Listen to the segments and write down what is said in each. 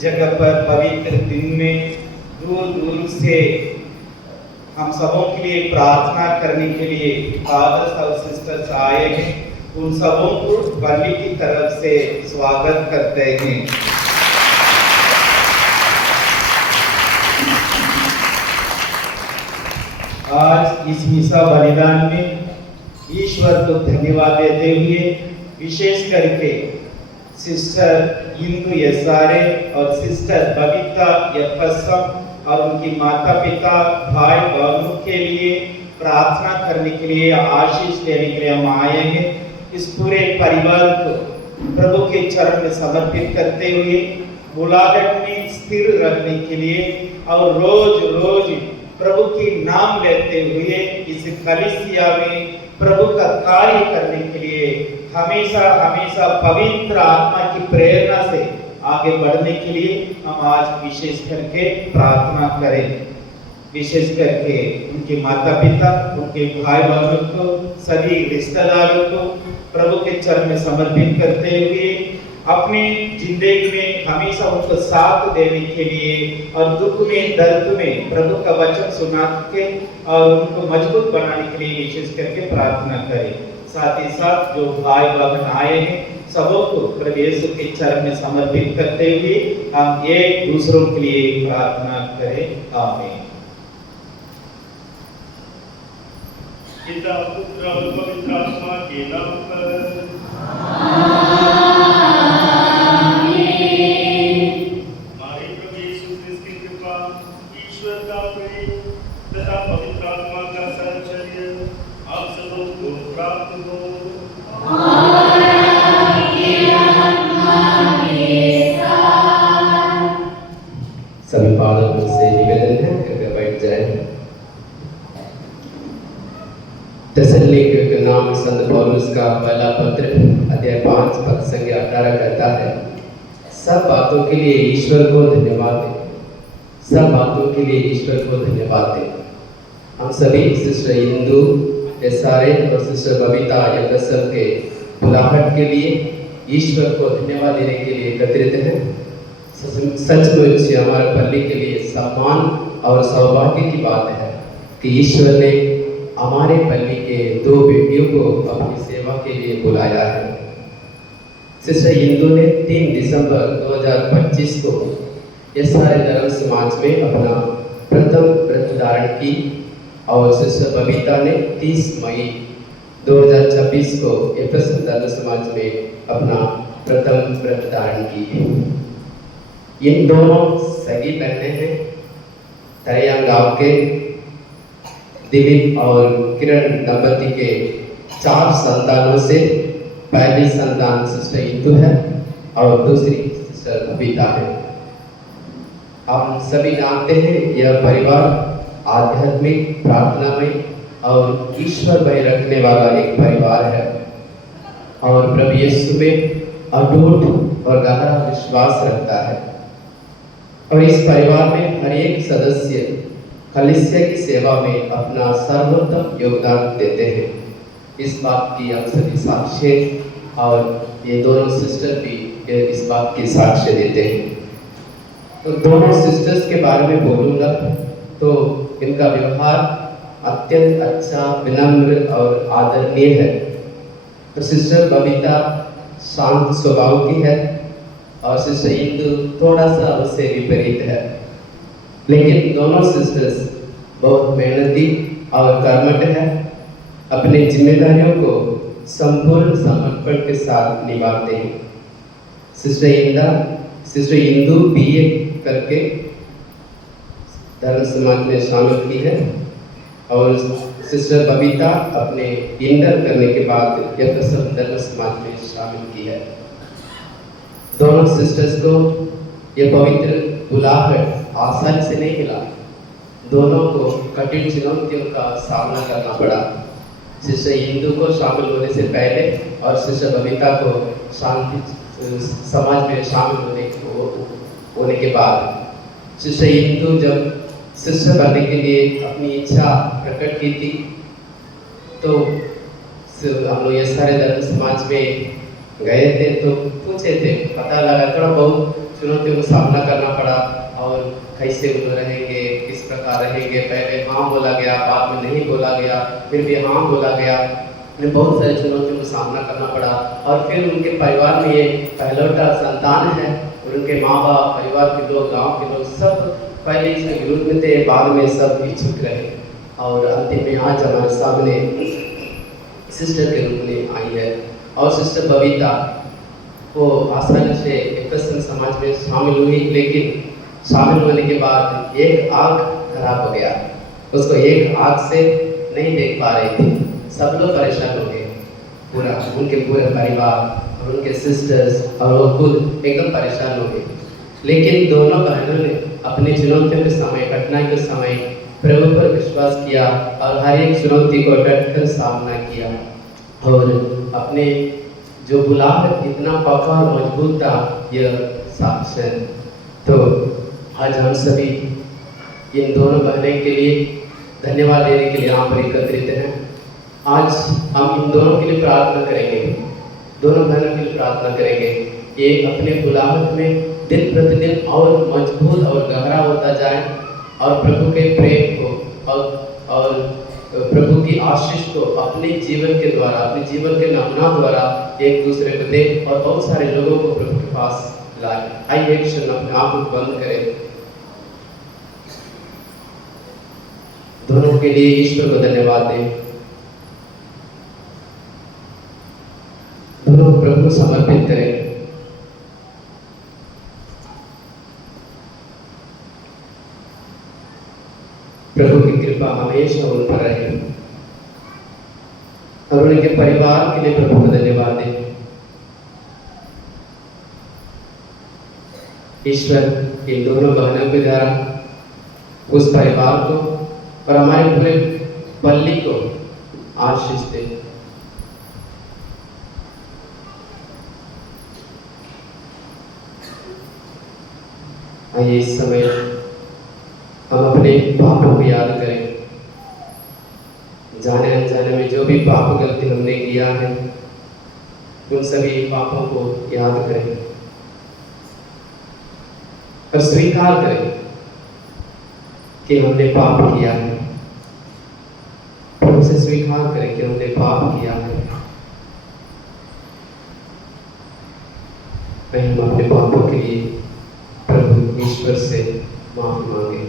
जगह पर पवित्र दिन में दूर दूर से हम सबों के लिए प्रार्थना करने के लिए फादर्स और सिस्टर्स आए हैं। उन सबों को पल्ली की तरफ से स्वागत करते हैं। आज इस मिसा बलिदान में ईश्वर को धन्यवाद देते हुए विशेष करके सिस्टर इंदु यसारे और सिस्टर बबीता यफसम और उनकी माता पिता भाई बहनों के लिए प्रार्थना करने के लिए, आशीष देने के लिए हम आए हैं। इस पूरे परिवार को प्रभु के चरण में समर्पित करते हुए मुलाकात में स्थिर रखने के लिए और रोज रोज प्रभु की नाम लेते हुए इस कलीसिया में प्रभु का कार्य करने के लिए हमेशा हमेशा पवित्र आत्मा की प्रेरणा से आगे बढ़ने के लिए हम आज विशेष करके प्रार्थना करें। विशेष करके उनके माता पिता, उनके भाई बहनों को, सभी रिश्तेदारों को प्रभु के चरण में समर्पित करते हुए अपनी जिंदगी में हमेशा उनको साथ देने के लिए और दुख में दर्द में प्रभु का वचन सुना के और उनको मजबूत बनाने के लिए विशेष करके प्रार्थना करें। साथ ही साथ जो भाई बहन आए हैं सबों को प्रभु यीशु के चरण में समर्पित करते हुए हम एक दूसरों के लिए प्रार्थना करें। आमीन। पिता पुत्र और पवित्र आत्मा के नाम पर तथा पवित्र आत्मा का साहचर्य आप सबों को प्राप्त हो। सभी पादकों से निवेदन है कृपया बैठ जाए। थिस्सलुनीकियों के नाम संत पौलुस का पहला पत्र अध्याय 5 पद संख्या 18 कहता है, सब बातों के लिए ईश्वर को धन्यवाद दें। सब बातों के लिए ईश्वर को धन्यवाद दें। हम सभी सिस्टर इंदु यसारे और सिस्टर बबीता यफसम के बुलाहट के लिए ईश्वर को धन्यवाद देने के लिए एकत्रित हैं। सचमुच हमारे पल्ली के लिए सम्मान और सौभाग्य की बात है कि ईश्वर ने हमारे पल्ली के 2 बेटियों को अपनी सेवा के लिए बुलाया है। सिस्टर इंदु ने 3 दिसंबर 2025 को यसारे धर्म समाज में अपना प्रथम व्रत धारण की और सिस्टर बबीता ने 30 मई 2026 को एफएसएम धर्म समाज में अपना प्रथम व्रत धारण की। इन दोनों सगी बहनें हैं। तरैया गांव के दिलीप और किरण दंपति के 4 संतानों से पहली संतान सिस्टर इंदु है और दूसरी सिस्टर बबीता है। हम सभी जानते हैं यह परिवार आध्यात्मिक, प्रार्थनामय और ईश्वर भय रखने वाला एक परिवार है और प्रभु यीशु में अटूट और गहरा विश्वास रखता है। और इस परिवार में हर एक सदस्य कलीसिया की सेवा में अपना सर्वोत्तम योगदान देते हैं। इस बात की हम सभी साक्ष्य और ये दोनों सिस्टर भी इस बात की साक्ष्य देते हैं। तो दोनों सिस्टर्स के बारे में बोलूँगा तो इनका व्यवहार अत्यंत अच्छा, विनम्र और आदरणीय है। तो सिस्टर बबीता शांत स्वभाव की है और सिस्टर इंदु थोड़ा सा उससे विपरीत है, लेकिन दोनों सिस्टर्स बहुत मेहनती और कर्मठ है। अपनी जिम्मेदारियों को संपूर्ण समर्पण के साथ निभाते हैं। सिस्टर इंदु बीए करके धर्म समाज में शामिल की है और सिस्टर बबीता अपने इंटर करने के बाद एफएसएम धर्म समाज में शामिल की है। दोनों सिस्टर्स को यह पवित्र बुलाहट आसानी से नहीं मिला। दोनों को कठिन चुनौतियों का सामना करना पड़ा। सिस्टर इंदु को शामिल होने से पहले और सिस्टर बबीता को समाज में शामिल होने के बाद सिस्टर इंदु जब सिस्टर बनने के लिए अपनी इच्छा प्रकट की थी तो हम लोग ये सारे धर्म समाज में गए थे तो पूछे थे, पता लगा थोड़ा बहुत चुनौतियों का सामना करना पड़ा और कैसे वो रहेंगे, किस प्रकार रहेंगे। पहले हाँ बोला गया, बाद में नहीं बोला गया, फिर भी हाँ बोला गया। उन्हें बहुत सारी चुनौतियों का सामना करना पड़ा और फिर उनके परिवार में ये पहलौठा संतान है और उनके माँ बाप, परिवार के लोग, गांव के लोग सब पहले इसके विरोध में थे, बाद में सब इच्छुक रहे और अंतिम में आज हमारे सामने सिस्टर के रूप में आई है। और सिस्टर बबीता वो आसानी से एक क्रिश्चियन समाज में शामिल हुई, लेकिन शामिल होने के बाद एक आँख खराब हो गया, उसको एक आँख से नहीं देख पा रही थी। सब लोग परेशान हो गए, पूरा उनके पूरे परिवार और उनके सिस्टर्स और वो खुद एकदम परेशान हो गए। लेकिन दोनों बहनों ने अपनी चुनौतियों के समय, कठिनाई के समय प्रभु पर विश्वास किया और हर एक चुनौती को डटकर सामना किया और अपने जो गुलाब इतना पक्का और मजबूत था, यह साक्ष्य है। तो आज हम सभी इन दोनों बहनों के लिए धन्यवाद देने के लिए यहाँ पर एकत्रित हैं। आज हम इन दोनों के लिए प्रार्थना करेंगे, दोनों बहनों के लिए प्रार्थना करेंगे। ये अपने गुलामत में दिन प्रतिदिन और मजबूत और गहरा होता जाए और प्रभु के प्रेम को और प्रभु की आशीष को अपने जीवन के द्वारा, अपने जीवन के नमूना द्वारा एक दूसरे को दे और बहुत सारे लोगों को प्रभु के पास लाए। आइए एक क्षण अपने आप को बंद करें। दोनों के लिए ईश्वर को धन्यवाद दें। दोनों प्रभु समर्पित करें। प्रभु की कृपा हमेशा उन पर रहे और उनके परिवार के लिए प्रभु को धन्यवाद दें। ईश्वर इन दोनों बहनों के द्वारा उस परिवार को और हमारे पूरे पल्ली को आशीष दे। आइए इस समय हम अपने पापों को याद करें। जाने अनजाने में जो भी पाप गलती हमने किया है, उन सभी पापों को याद करें और स्वीकार करें कि हमने पाप किया है। प्रभु से स्वीकार करें कि हमने पाप किया है। हम अपने पापों के लिए प्रभु ईश्वर से माफी मांगे।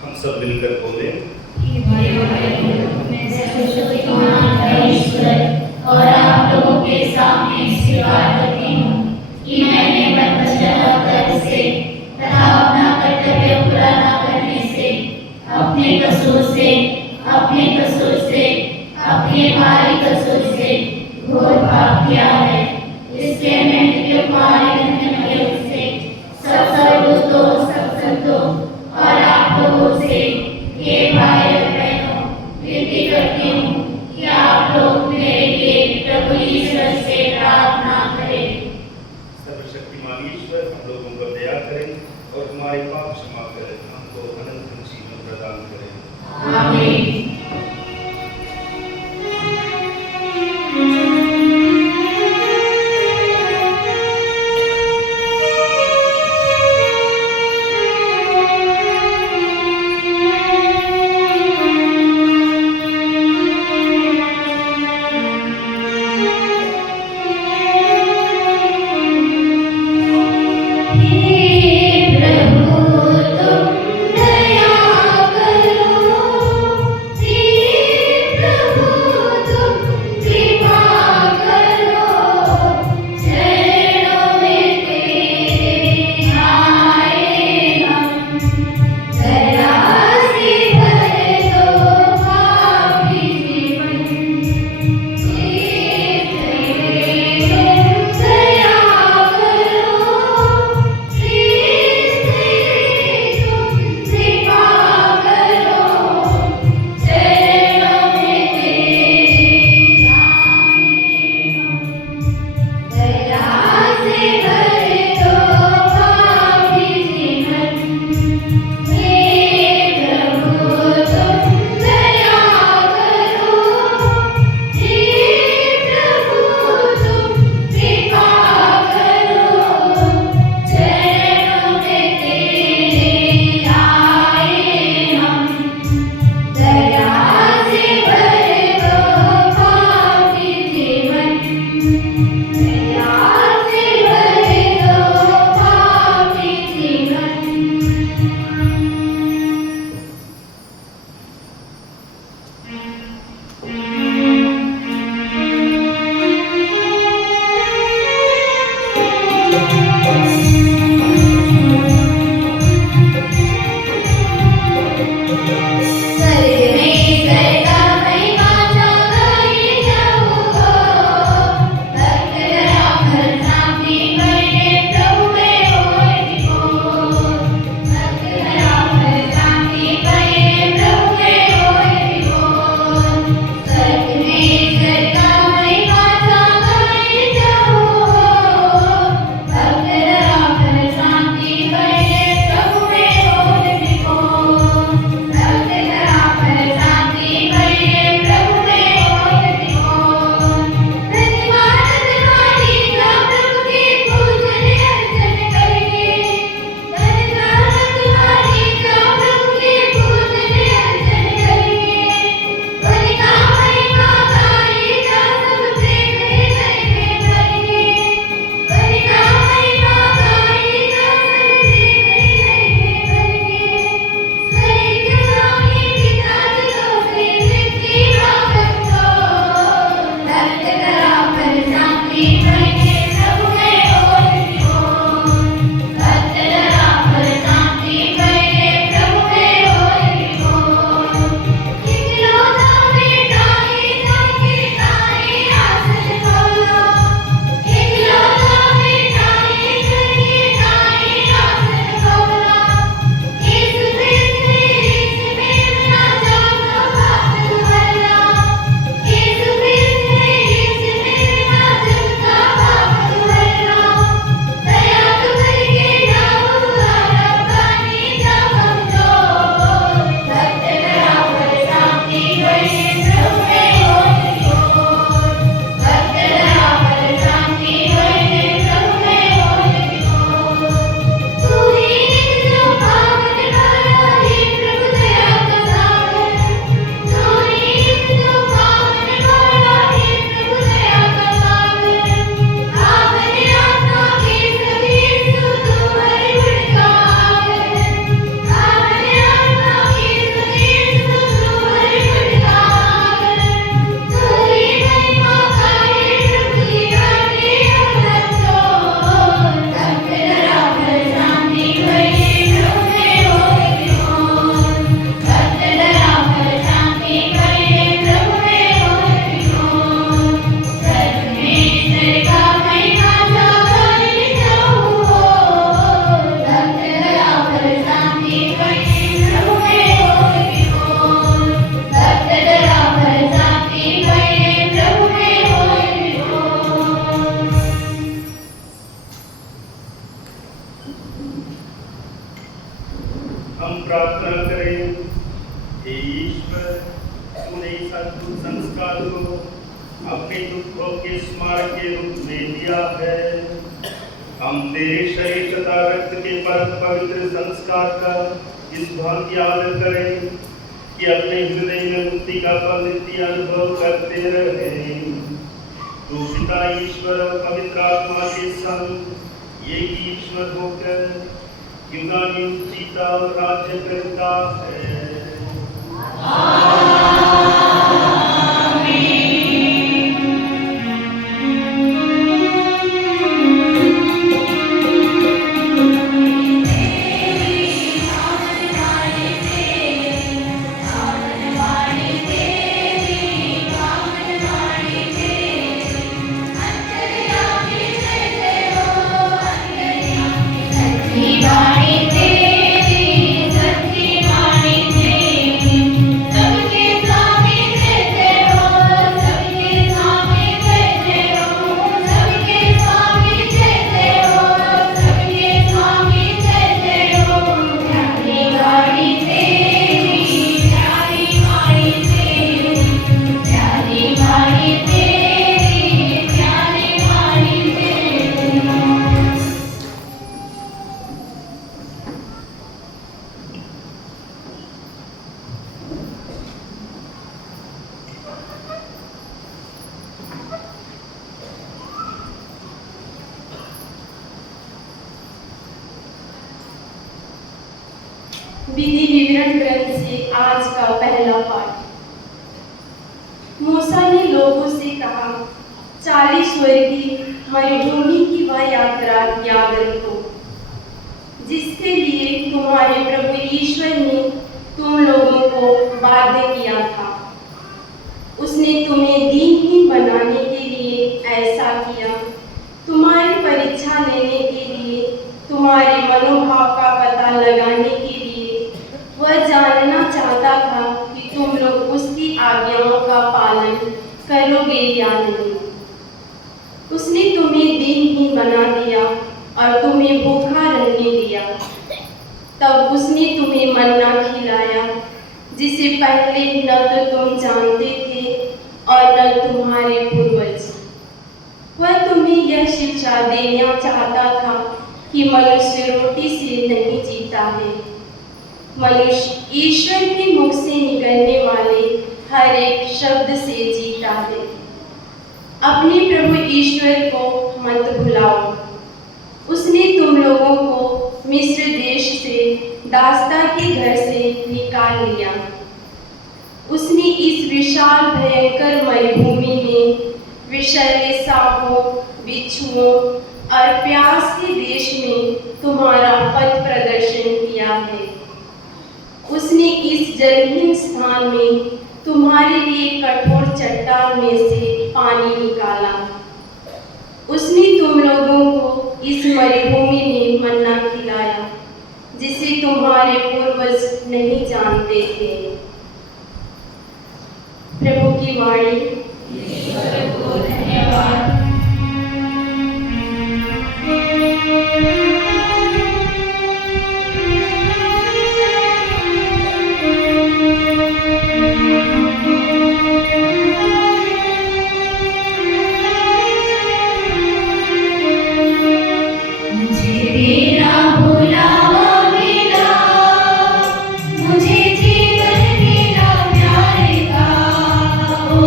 हम सब मिलकर बोले, और आप लोगों के सामने स्वीकार करती हूँ कि मैंने मनपसंद से तथा अपना कर्तव्य पूरा न करने से, अपने कसूर से, अपने भारी कसूर से घोर पाप किया है। इसके मैं नित्य तुम्हारे धन्य से सब सर्वदूतों, सब संतों और आप लोगों से ये भाई और बहनों विनती करती हूँ कि आप लोग मेरे लिए प्रभु ईश्वर से प्रार्थना करें। सर्वशक्तिमान ईश्वर हम लोगों पर दया करें और हमारे पाप क्षमा करें, हमको अनंत जीवन प्रदान करें। आमीन। अपने दुखों के स्मारक के रूप में दिया है। हम तेरे शरीर तथा रक्त के परम पवित्र संस्कार का इस भांति आदर करें कि अपने हृदय में मुक्ति का फल नित्य अनुभव करते रहे। तू पिता ईश्वर और पवित्र आत्मा के संग एक ही ईश्वर होकर युगानुयुग जीता और राज्य करता है। विधि विवरण ग्रंथ से आज का पहला पाठ। मूसा ने लोगों से कहा, 40 वर्षीय मरुभूमि की वह यात्रा याद रखो जिसके लिए तुम्हारे प्रभु ईश्वर ने तुम लोगों को बाध्य किया था। उसने तुम्हें दीनहीन बनाने के लिए ऐसा किया, तुम्हारी परीक्षा लेने के लिए, तुम्हारे मनोभाव का पता लगाने के लिए। वह जानना चाहता था कि तुम लोग उसकी आज्ञाओं का पालन करोगे या नहीं। उसने तुम्हें दीनहीन बना दिया और तुम्हें भूखा रहने दिया। तब उसने तुम्हें मन्ना खिलाया जिसे पहले न तो तुम जानते थे और न तुम्हारे पूर्वज। वह तुम्हें यह शिक्षा देना चाहता था कि मनुष्य रोटी से नहीं जीता है, मनुष्य ईश्वर के मुख से निकलने वाले हर एक शब्द से जीता है। अपने प्रभु ईश्वर को मत भुलाओ। उसने तुम लोगों को मिस्र देश से दास्ता के घर से निकाल लिया। उसने इस विशाल भयंकर मरुभूमि में विषैले सांपों, बिच्छुओं और प्यास के देश में तुम्हारा पथ प्रदर्शन किया है। उसने इस जलहीन स्थान में तुम्हारे लिए कठोर चट्टान में से पानी निकाला। उसने तुम लोगों को इस मरुभूमि में मन्ना खिलाया जिसे तुम्हारे पूर्वज नहीं जानते थे। प्रभु की वाणी। ईश्वर को धन्यवाद। मुझे जीवन मेरा प्यारे का, ओ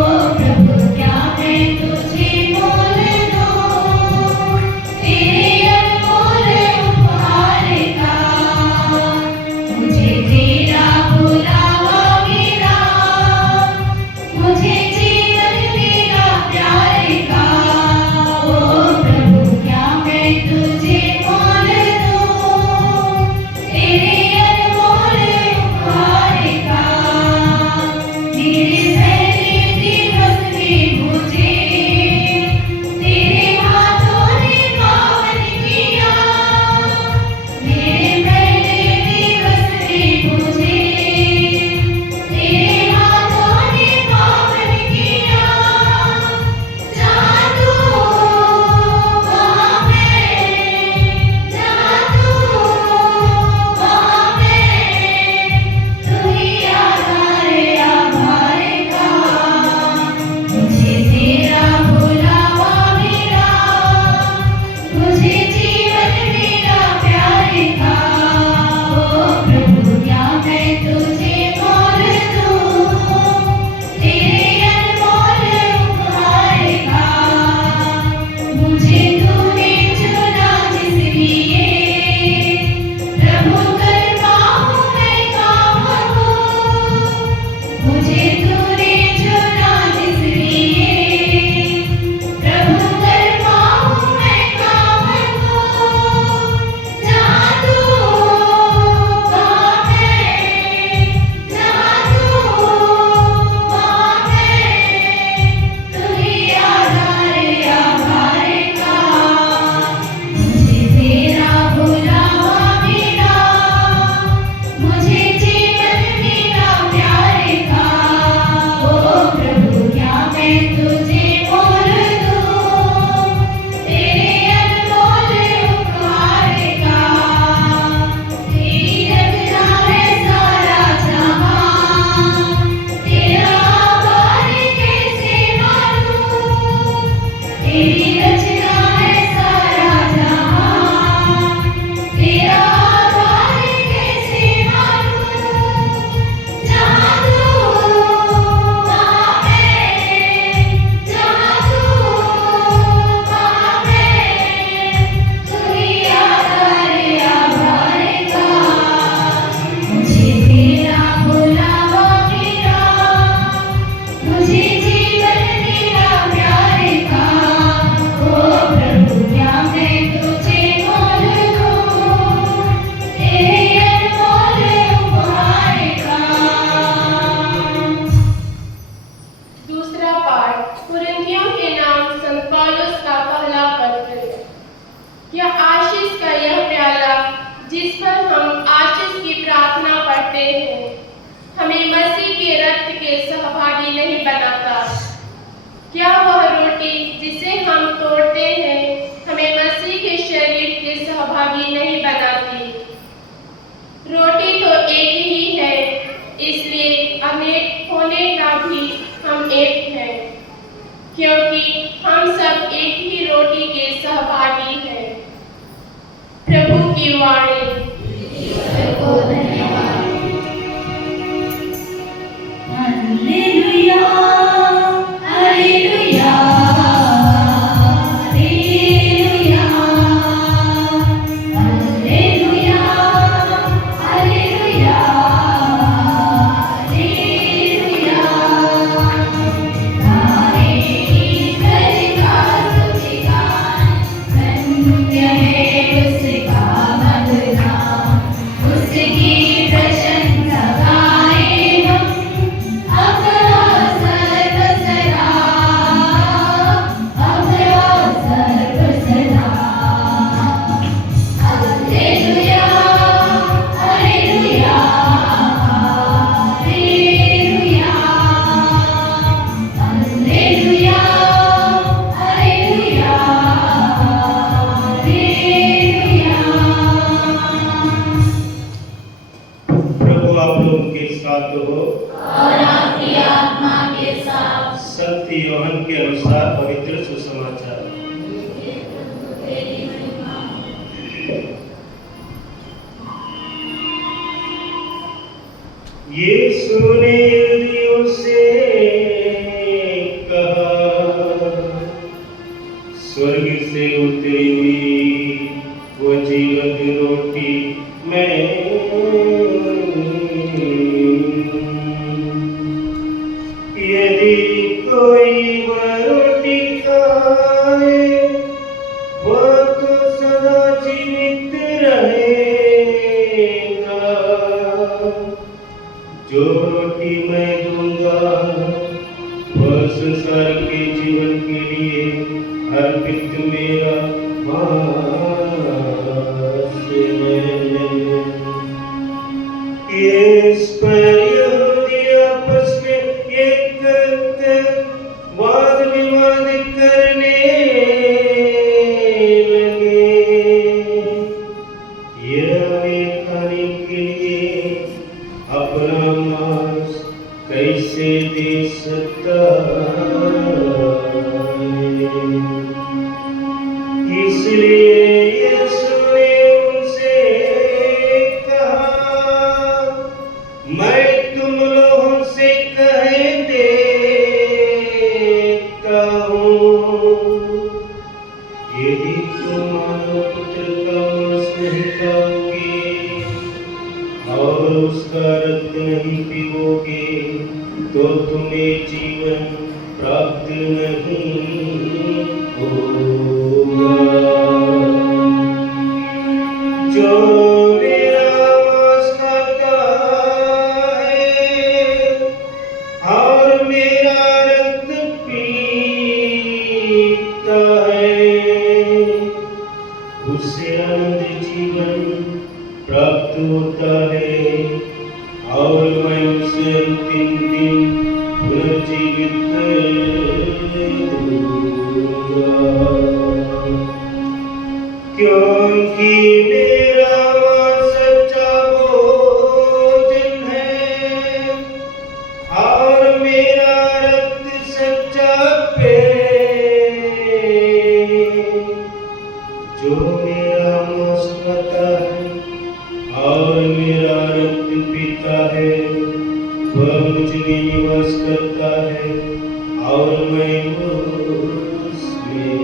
तेरी रचना है सारा जहां, तेरा आधार कैसे मानूं, जहां तू वहां मैं, जहां तू वहां मैं, तू ही आधार आधार का, मुझे तेरा बुलावा मेरा, मुझे जीवन तेरा प्यार का, ओ प्रभु क्या मैं तुझे मोल दूं, तेरे अनमोल उपहार का। दूसरा पाठ कुरिन्थियों के नाम संत पौलुस का पहला पत्र। यह आशीष का यह प्याला जिस पर हम आशीष की प्रार्थना पढ़ते हैं, हमें मसीह के रक्त के सहभागी नहीं बनाता। क्या वह रोटी जिसे हम तोड़ते हैं हमें मसीह के शरीर के सहभागी नहीं बनाती? रोटी तो एक ही है, इसलिए अनेक होने का भी हम एक हैं, क्योंकि हम सब एक ही रोटी के सहभागी हैं। प्रभु की वाणी। ईश्वर को धन्यवाद। हालेलुया, हालेलुया, हालेलुया, हालेलुया, हालेलुया, हालेलुया। तारे ईश्वर का स्तुतिगान, धन्य है उसका मधुनाम, उसकी प्रशंसा गाएं हम अब और सर्व सदा, अब और सर्व सदा। हालेलुया, हालेलुया, हालेलुया, हालेलुया, हालेलुया, हालेलुया। प्रभु आप लोगों के साथ हो और आपकी आत्मा के साथ। संत योहन के अनुसार पवित्र सुसमाचार। तेरी महिमा। यीशु ने यहूदियों से कहा, स्वर्ग से उतरी हुई वो जीवन रोटी मैं यदि कोई वह रोटी खाए वह तो सदा जीवित रहेगा। जो रोटी मैं दूंगा वह संसार के जीवन के लिए अर्पित मेरा मांस है। इस पर यहूदी आपस में एक वाद विवाद करने लगे, यह वे खाने के लिए अपना मांस कैसे दे सकता है। इसलिए यीशु ने उनसे कहा, मैं तुम लोगों से कह देता हूँ, यदि तुम मानव पुत्र का मांस नहीं खाओगे और उसका रक्त नहीं पीओगे तो तुम्हें जीवन प्राप्त नहीं होगा। जो मेरा मांस खाता है और मेरा रक्त पीता है उसे अनंत जीवन प्राप्त होता है और मैं उसे अंतिम दिन पुनर्जीवित करूंगा। क्योंकि मेरा मांस सच्चा भोजन है और मेरा रक्त सच्चा पेय मैं उसमें।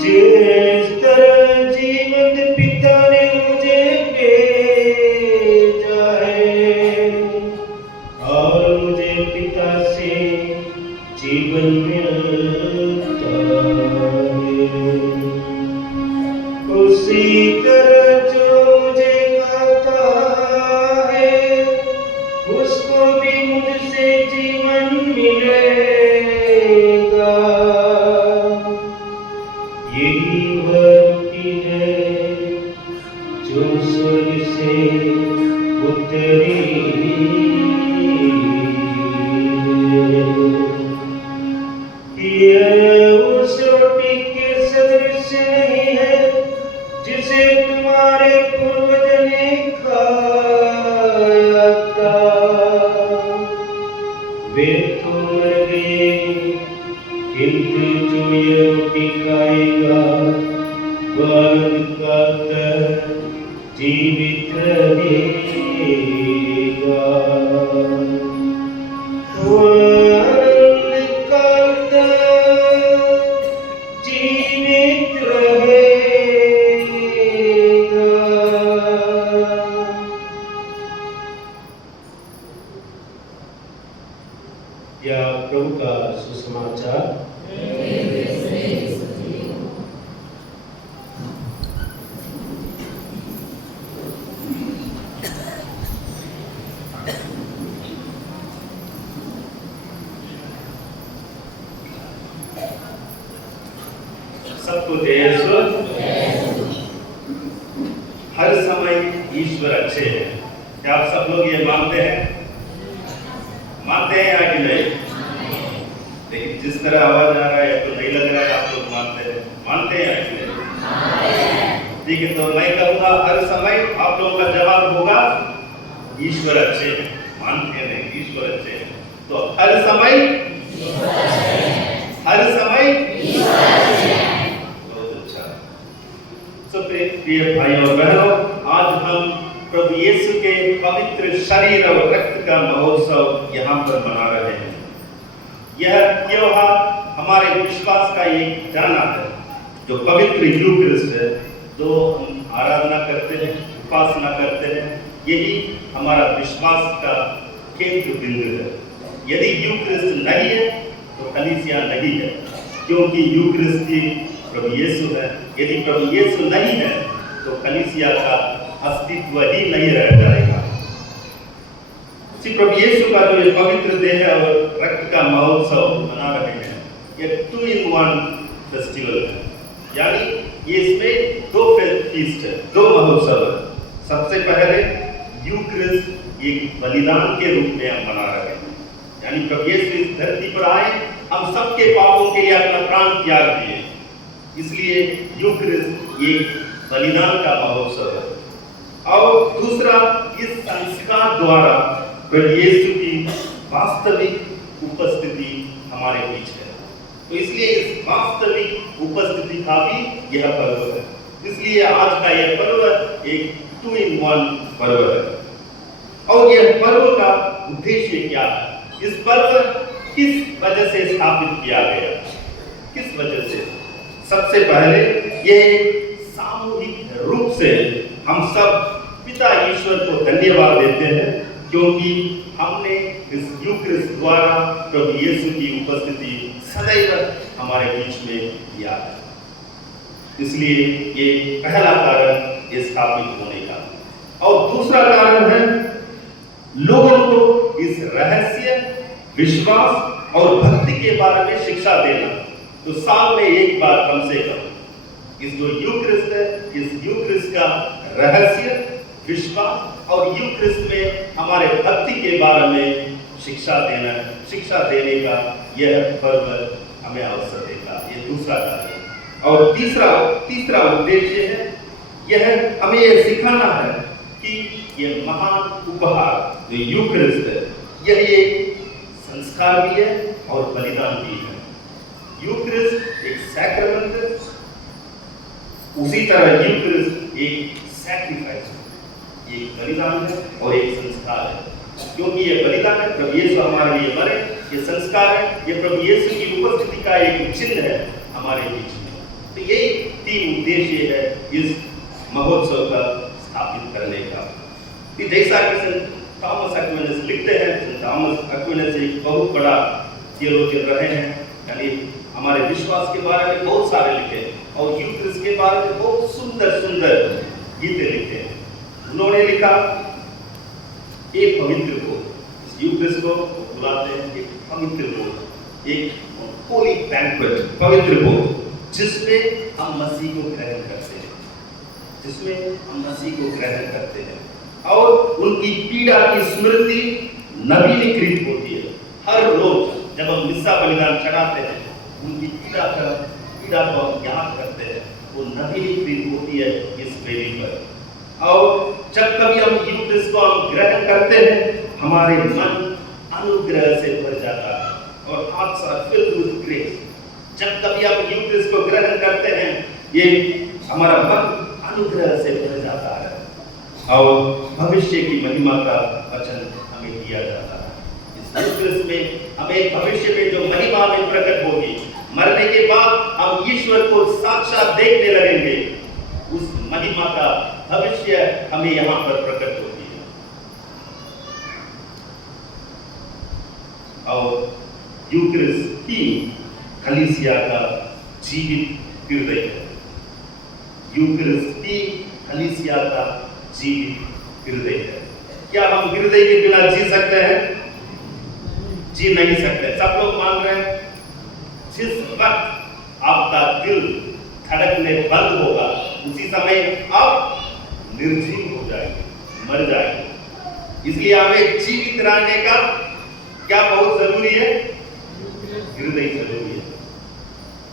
जिस तरह जीवंत पिता ने मुझे भेजा है और मुझे पिता से जीवन मिलता है, उसी तरह जो मुझे खाता है उसको भी मुझसे जीवन मिलेगा। यही वह रोटी है जो स्वर्ग से उतरी है। यह उस रोटी के सदृश नहीं है जिसे तुम्हारे पूर्वज ने खाया था। वे तो मर गए, किंतु जो यह रोटी खाएगा वह अनंत जीवित रहेगा। वह अनंत जीवित रहेगा। यह प्रभु का सुसमाचार। सबको जय यीशु। हर समय ईश्वर अच्छे हैं। क्या आप सब लोग ये मानते हैं? मानते हैं या कि नहीं? लेकिन जिस तरह आवाज आ रहा है तो नहीं लग रहा है आप लोग मानते हैं। मानते हैं या कि नहीं? ठीक है, तो मैं कहूँगा हर समय आप लोगों का जवाब होगा ईश्वर अच्छे हैं। मानते हैं नहीं, ईश्वर अच्छे हैं। तो हर समय, हर समय प्रिय भाई और बहनों, आज हम प्रभु यीशु के पवित्र शरीर और रक्त का महोत्सव यहाँ पर मना रहे हैं। यह त्योहार हमारे विश्वास का एक जाना है, जो पवित्र यूक्रिस्ट है, जो हम आराधना करते हैं, उपासना करते हैं। यही हमारा विश्वास का केंद्र बिंदु है। यदि यूक्रिस्ट नहीं है तो कलीसिया नहीं है, क्योंकि यूक्रिस्ट ही प्रभु यीशु है। यदि प्रभु यीशु नहीं है तो कलीसिया का अस्तित्व ही नहीं रह जाएगा। श्री प्रभु यीशु का जो ये पवित्र देह और रक्त का महोत्सव मना रहे हैं, ये 2 in 1 फेस्टिवल है। यानी ये इसमें 2 फीस्ट है, 2 महोत्सव है। सबसे पहले यूक्रिस्ट एक बलिदान के रूप में हम मना रहे हैं। यानी प्रभु यीशु इस धरती पर आए, हम सबके पापों के लिए अपना प्राण त्याग दिए, इसलिए यूक्रिस्ट ये बलिदान का महोत्सव है। और दूसरा, इस संस्कार द्वारा प्रभु यीशु की वास्तविक उपस्थिति हमारे बीच है। तो इसलिए इस वास्तविक उपस्थिति का भी यह पर्व है। इसलिए आज का यह पर्व एक 2 in 1 पर्व है। और यह पर्व का उद्देश्य क्या है? इस पर्व किस वजह से स्थापित किया गया? किस वजह से? सबसे पहले यह सामूहिक रूप से हम सब पिता ईश्वर को धन्यवाद देते हैं, क्योंकि हमने इस यूक्रिस्ट द्वारा प्रभु यीशु की उपस्थिति सदैव हमारे बीच में किया है। इसलिए ये पहला कारण ये स्थापित होने का। और दूसरा कारण है लोगों को इस रहस्य, विश्वास और भक्ति के बारे में शिक्षा देना। तो साल में एक बार कम से कम इस जो यूक्रिस्ट है, इस यूक्रिस्ट का रहस्य, विश्वास और यूक्रिस्ट में हमारे भक्ति के बारे में शिक्षा देने का यह पर्व हमें अवसर देता है। ये दूसरा कार्य। और तीसरा उद्देश्य है, यह हमें यह सिखाना है कि यह महान उपहार जो यूक्रिस्ट है, यह एक संस्कार भी है और बलिदान भी है। यूक्रिस्ट एक सैक्रामेंट है, उसी तरह यूक्रिस्ट एक सैक्रिफाइस है, एक बलिदान है और एक संस्कार है। क्योंकि ये बलिदान है, प्रभु यीशु हमारे लिए मरे ये संस्कार है, ये प्रभु यीशु की उपस्थिति का एक चिन्ह है हमारे बीच में। तो यही 3 उद्देश्य है इस महोत्सव का स्थापित करने का। कि जैसा कि संत थॉमस एक्विनास लिखते हैं, संत थॉमस एक्विनास एक बहुत बड़ा थियोलॉजियन रहे हैं, यानी हमारे विश्वास के बारे में बहुत सारे लिखे और यूक्रिस्ट के बारे में बहुत सुंदर सुंदर गीते लिखे हैं। उन्होंने लिखा एक पवित्र भोज, इस यूक्रिस्ट को बुलाते हैं एक पवित्र भोज, एक होली बैंक्वेट, पवित्र भोज, जिसमें हम मसीह को ग्रहण करते हैं, जिसमें हम मसीह को ग्रहण करते हैं और उनकी पीड़ा की स्मृति नवीनीकृत होती है। हर रोज जब हम मिस्सा बलिदान चढ़ाते हैं, उनकी पीड़ा को हम याद करते हैं, वो नवीनीकृत होती है इस वेदी पर। और जब कभी हम यूक्रिस्ट को हम ग्रहण करते हैं, हमारे मन अनुग्रह से भर जाता है और hearts are filled with grace। जब कभी हम यूक्रिस्ट को ग्रहण करते हैं, ये हमारा मन अनुग्रह से भर जाता है और भविष्य की महिमा का वचन हमें दिया जाता है। इस यूक्रिस्ट में हमें भविष्य में जो महिमा में प्रकट होगी, मरने के बाद हम ईश्वर को साक्षात देखने लगेंगे, उस महिमा का भविष्य हमें यहाँ पर प्रकट होती है। और यूक्रिस्ट ही कलीसिया का जीवित हृदय है। यूक्रिस्ट ही कलीसिया का जीवित हृदय है। क्या हम हृदय के बिना जी सकते हैं? जी नहीं सकते। सब लोग मान रहे हैं जिस वक्त आपका दिल धड़कने बंद होगा, उसी समय आप निर्जीव हो जाएंगे, मर जाएंगे। इसलिए हमें जीवित रहने का क्या बहुत जरूरी है? हृदय जरूरी है।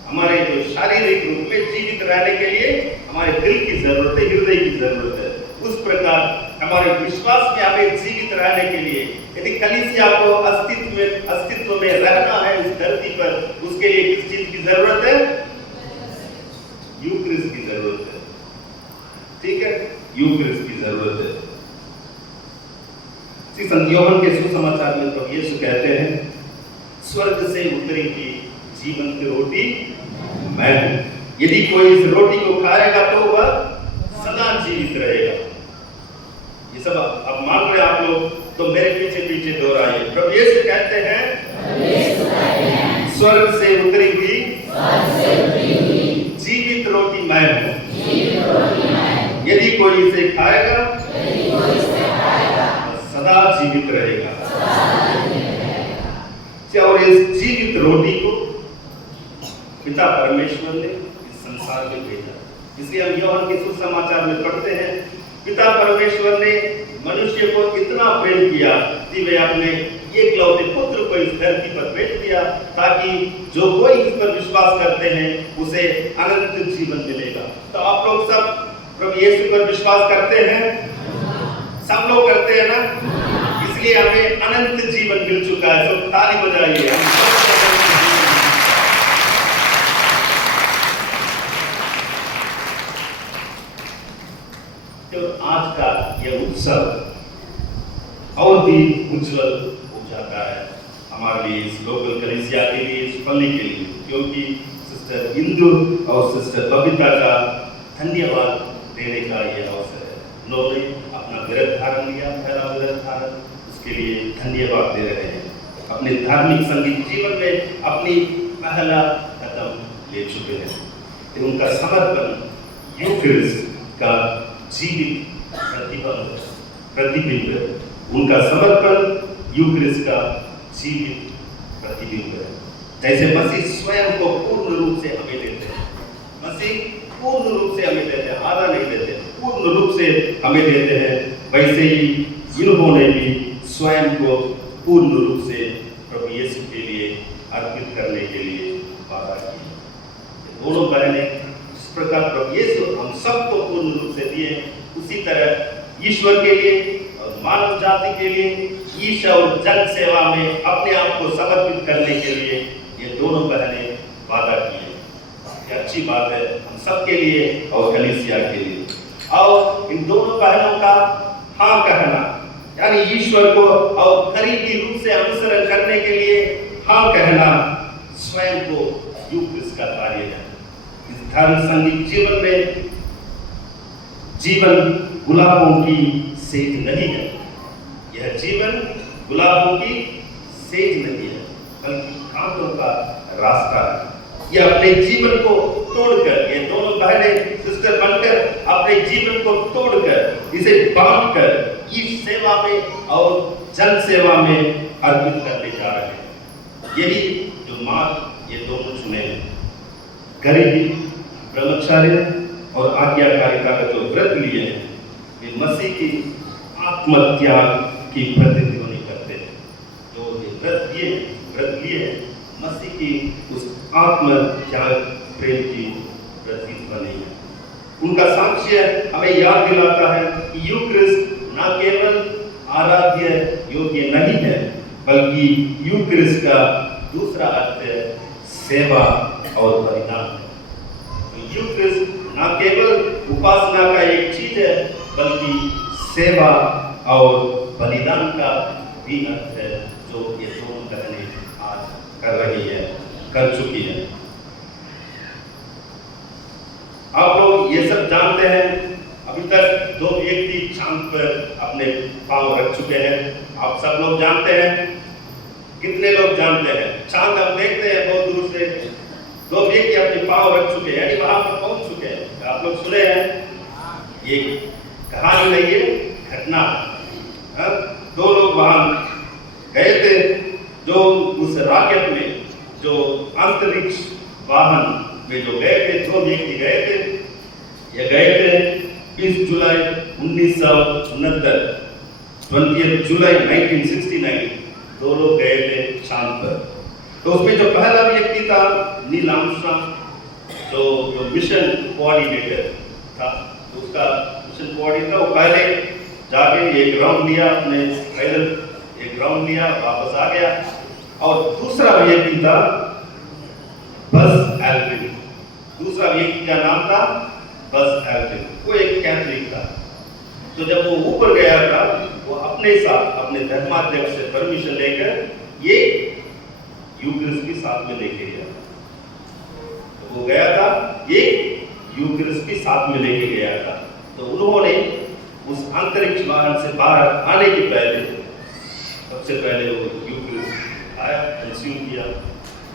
हमारे जो शारीरिक रूप में जीवित रहने के लिए हमारे दिल की जरूरत है, हृदय की जरूरत है। उस प्रकार हमारे विश्वास में हमें जीवित रहने के लिए, यदि कलीसिया को अस्तित्व में रहना है इस धरती पर, उसके लिए किस चीज की जरूरत है? यूक्रिस्ट की जरूरत है। ठीक है, यूक्रिस्ट की जरूरत है। संत योहन के सुसमाचार में प्रभु यीशु कहते हैं, स्वर्ग से उतरी हुई जीवन की रोटी मैं हूं, यदि कोई इस रोटी को खाएगा तो वह सदा जीवित रहेगा। ये सब आप मान रहे आप लोग, तो मेरे पीछे पीछे दोहराइए। प्रभु यीशु कहते हैं, स्वर्ग से उतरी हुई जीवित रोटी मैं हूं, यदि कोई इसे खाएगा सदा जीवित रहेगा। और इस जीवित रोटी को पिता परमेश्वर ने इस संसार में भेजा। इसलिए हम यूहन्ना के सुसमाचार में पढ़ते हैं, पिता परमेश्वर ने मनुष्य को इतना प्रेम किया कि वे अपने एकलौते पुत्र को इस धरती पर भेज दिया, ताकि जो कोई इस पर विश्वास करते हैं उसे अनंत जीवन मिलेगा। तो आप लोग सब प्रभु यीशु पर विश्वास करते हैं? सब लोग करते हैं ना? इसलिए हमें अनंत जीवन मिल चुका है। तो ताली बजाइए। तो आज का यह उत्सव और भी उज्जवल हो जाता है हमारे लिए, इस लोकल कलीसिया के लिए, इस पल्ली के लिए, क्योंकि सिस्टर इंदु और सिस्टर बबीता का धन्यवाद देने का यह अवसर है। उन्होंने अपना व्रत धारण लिया, पहला व्रत धारण, उसके लिए धन्यवाद दे रहे हैं। अपने धार्मिक संगीत जीवन में अपनी पहला कदम ले चुके हैं। तो उनका समर्पण यूक्रिस्ट का जीवित प्रतिबिंब है। उनका समर्पण यूक्रिस्ट का जीवित प्रतिबिंब है। जैसे मसीह स्वयं को पूर्ण रूप से हमें देते हैं, मसीह पूर्ण रूप से हमें देते हैं, आधा नहीं देते, पूर्ण रूप से हमें देते हैं, वैसे ही इन्होंने भी स्वयं को पूर्ण रूप से प्रभु यीशु के लिए अर्पित करने के लिए वादा किया। दोनों बहनें जिस प्रकार प्रभु यीशु हम सबको पूर्ण रूप से दिए, उसी तरह ईश्वर के लिए और मानव जाति के लिए, ईश और जन सेवा में अपने आप को समर्पित करने के लिए ये दोनों बहनें वादा किए। ये अच्छी बात है हम सबके लिए और कलीसिया के लिए। और इन दोनों बहनों का हाँ कहना, यानी ईश्वर को और करीबी रूप से अनुसरण करने के लिए स्वयं को यूक्रिस्ट का कार्य है। इस धर्म संगीत जीवन में जीवन गुलाबों की सेज नहीं है। यह जीवन गुलाबों की सेज नहीं है, बल्कि कांटों का रास्ता है। ये अपने जीवन को तोड़कर, ये दोनों बहनें सिस्टर बनकर अपने जीवन को तोड़कर, इसे बांटकर इस सेवा में और जन सेवा में अर्पित करने जा रहे हैं। यही जो मार्ग ये दोनों चुने हैं। गरीबी, ब्रह्मचार्य और आज्ञाकारिता का जो व्रत लिए हैं, वे मसीह की आत्मत्याग की प्रतिध्वनि करते हैं। जो ये व्रत लिए मसीह की उस आत्मत्याग प्रेम की प्रतिध्वनि है। उनका साक्ष्य हमें याद दिलाता है कि यूक्रिस्ट न केवल आराध्य योग्य नहीं है, बल्कि यूक्रिस्ट का दूसरा अर्थ है सेवा और बलिदान है। तो यूक्रिस्ट न केवल उपासना का एक चीज है, बल्कि सेवा और बलिदान का भी अर्थ है, जो ये दोनों बहनें आज कर रही है, कर चुकी है। आप लोग ये सब जानते हैं, अभी तक 2 व्यक्ति चांद पर अपने पांव रख चुके हैं। आप सब लोग जानते हैं, कितने लोग जानते हैं? चांद हम देखते हैं बहुत दूर से, 2 व्यक्ति अपने पांव रख चुके हैं, यानी वहां पर पहुंच चुके हैं। आप लोग सुने हैं, ये कहानी नहीं है, घटना। 2 लोग वहां गए थे, जो उस रॉकेट में, जो अंतरिक्ष वाहन में जो गए थे, 2 व्यक्ति गए थे। ये गए थे 20 जुलाई 1969, 20 जुलाई 1969 2 लोग गए थे चांद पर। तो उसमें जो पहला व्यक्ति था नील आर्मस्ट्रांग, जो मिशन कोऑर्डिनेटर था, तो उसका मिशन कोऑर्डिनेटर वो पहले जाके एक राउंड लिया, अपने पैदल एक राउंड लिया, वापस आ गया। और दूसरा व्यक्ति था बस एल्ड्रिन। दूसरा व्यक्ति का नाम था बस एल्ड्रिन। वो एक कैथोलिक था। तो जब वो ऊपर गया था, वो अपने साथ अपने धर्माध्यक्ष से परमिशन लेकर ये यूक्रिस्ट के साथ में लेके गया। तो वो गया था, ये यूक्रिस्ट के साथ में लेके गया था। तो उन्होंने उस अंतरिक्ष वाहन से बाहर आने के पहले, सबसे पहले वो यूक्रिस्ट आया, कंज्यूम किया,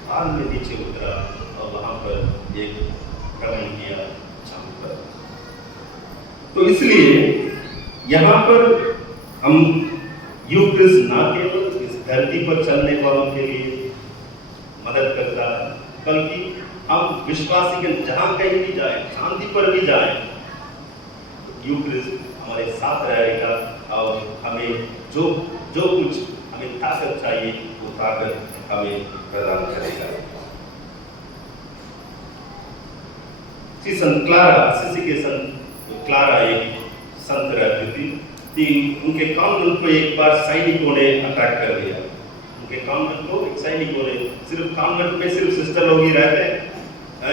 हाथ में नीचे उतरा और वहां पर एक भ्रमण किया चांद पर। तो इसलिए यहाँ पर हम यूक्रिस्ट ना केवल इस धरती पर चलने वालों के लिए मदद करता है, बल्कि हम विश्वासी के जहाँ कहीं भी जाए, शांति पर भी जाए, यूक्रिस्ट हमारे साथ रहेगा और हमें जो कुछ हमें ताकत चाहिए, वो ताकत हमें प्रदान करेगा। संत क्लारा, असिसी के संत क्लारा एक संत रहती थी कि उनके कॉन्वेंट को एक बार सैनिकों ने अटैक कर दिया। उनके कॉन्वेंट को एक सैनिकों ने, सिर्फ कॉन्वेंट में सिर्फ सिस्टर लोग ही रहते हैं,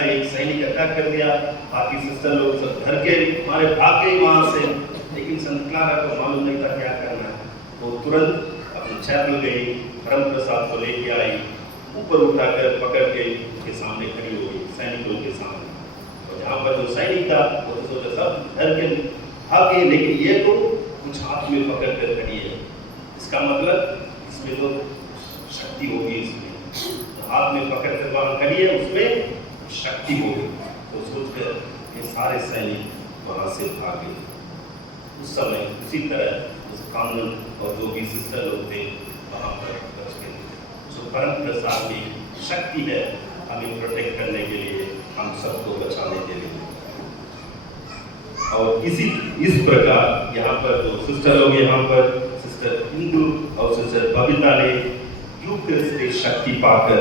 एक सैनिक अटैक कर दिया, बाकी सिस्टर लोग सब घर के मारे भाग गए वहां से। लेकिन संत क्लारा को मालूम नहीं था क्या करना है। वो तुरंत अपनी चैपल गई, परम प्रसाद को लेके आई, ऊपर उठाकर पकड़ के उनके सामने खड़ी हो गई, सैनिकों के सामने। और जहाँ पर जो सैनिक था वो तो सोचा सब डर के भाग गए, लेकिन ये तो कुछ हाथ में पकड़ कर खड़ी है, इसका मतलब इसमें तो शक्ति होगी, इसमें तो हाथ में पकड़ कर वहां खड़ी है, उसमें शक्ति होगी। तो सोचकर ये सारे सैनिक वहां से भाग गए। उस समय उसी तरह उस कॉन्वेंट और जो भी सिस्टर लोग थे वहां पर बच गए। जो परम प्रसाद की शक्ति है हमें प्रोटेक्ट करने के लिए, हम सबको बचाने के लिए। और इस प्रकार यहाँ पर जो सिस्टर लोग, यहाँ पर सिस्टर हिंदू और सिस्टर बबीता ने यूक्रिस्ट की शक्ति पाकर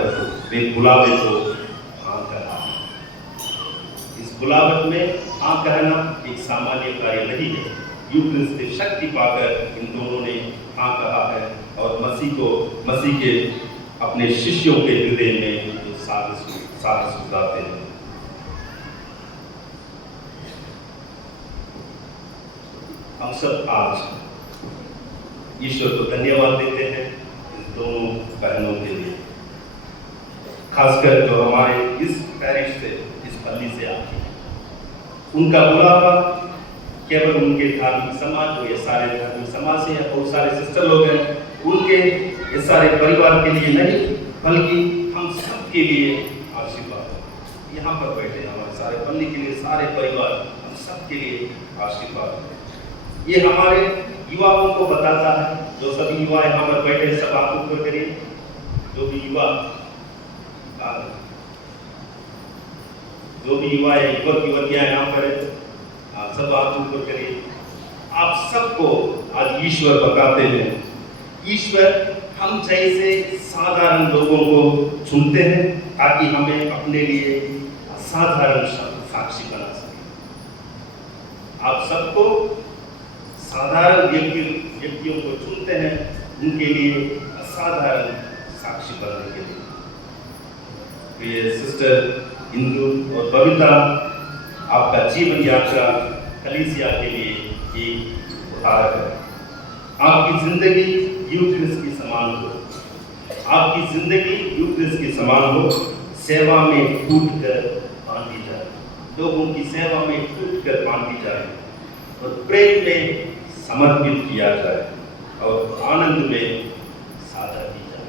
वे बुलावे को हाँ कहा। इस बुलावट में हाँ कहना एक सामान्य कार्य नहीं है। यूक्रिस्ट की शक्ति पाकर इन दोनों ने हाँ कहा है और मसीह के अपने शिष्यों के हृदय में जो साहस उतारते हैं। हम सब आज ईश्वर को धन्यवाद देते हैं इस दोनों बहनों के लिए। खासकर जो हमारे इस पैरिश से, इस पल्ली से आती है। उनका बुलावा केवल उनके धार्मिक समाज, जो ये सारे धार्मिक समाज से हैं, बहुत सारे सिस्टर लोग हैं, उनके ये सारे परिवार के लिए नहीं, बल्कि हम सब के लिए आशीर्वाद है। यहाँ पर बैठे हमारे सारे पल्ली के लिए, सारे परिवार, हम सब के लिए आशीर्वाद है। ये हमारे युवाओं को बताता है, जो सभी युवा यहाँ पर बैठे सब आप ऊपर करिए, जो भी युवा है, युवक युवतियाँ यहाँ पर है, सब आप ऊपर करिए। आप सबको आज ईश्वर बताते हैं, ईश्वर हम जैसे साधारण लोगों को चुनते हैं ताकि हमें अपने लिए साधारण साक्षी बना सके। आप सबको साधारण व्यक्तियों को चुनते हैं उनके लिए असाधारण साक्षी बनने के लिए। प्रिय सिस्टर इंदु और बबीता, आपका जीवन यात्रा कलीसिया के लिए एक उदाहरण है। आपकी जिंदगी यूक्रिस्ट की समान हो, आपकी जिंदगी यूक्रिस्ट की समान हो, सेवा में टूटकर बांधी जाए, लोगों की सेवा में टूटकर बांधी जाए और प्रेम में समर्पित किया जाए और आनंद में साझा की जाए,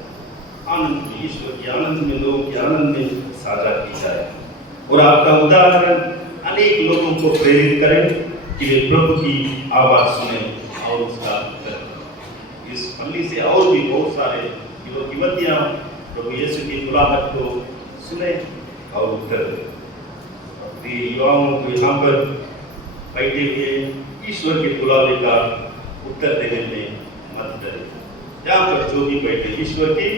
आनंद में, ईश्वर के आनंद में, लोगों के आनंद में साझा की जाए। और आपका उदाहरण अनेक लोगों को प्रेरित करें कि वे प्रभु की आवाज सुने और उसका उत्तर दें। इस पल्ली से और भी बहुत सारे युवक युवतियाँ प्रभु यीशु की बुलाहट को सुने और उत्तर दें। युवाओं को यहाँ पर बैठे हुए ईश्वर के बुलावे का उत्तर देने में मत डरें। यहाँ पर जो भी बैठे ईश्वर की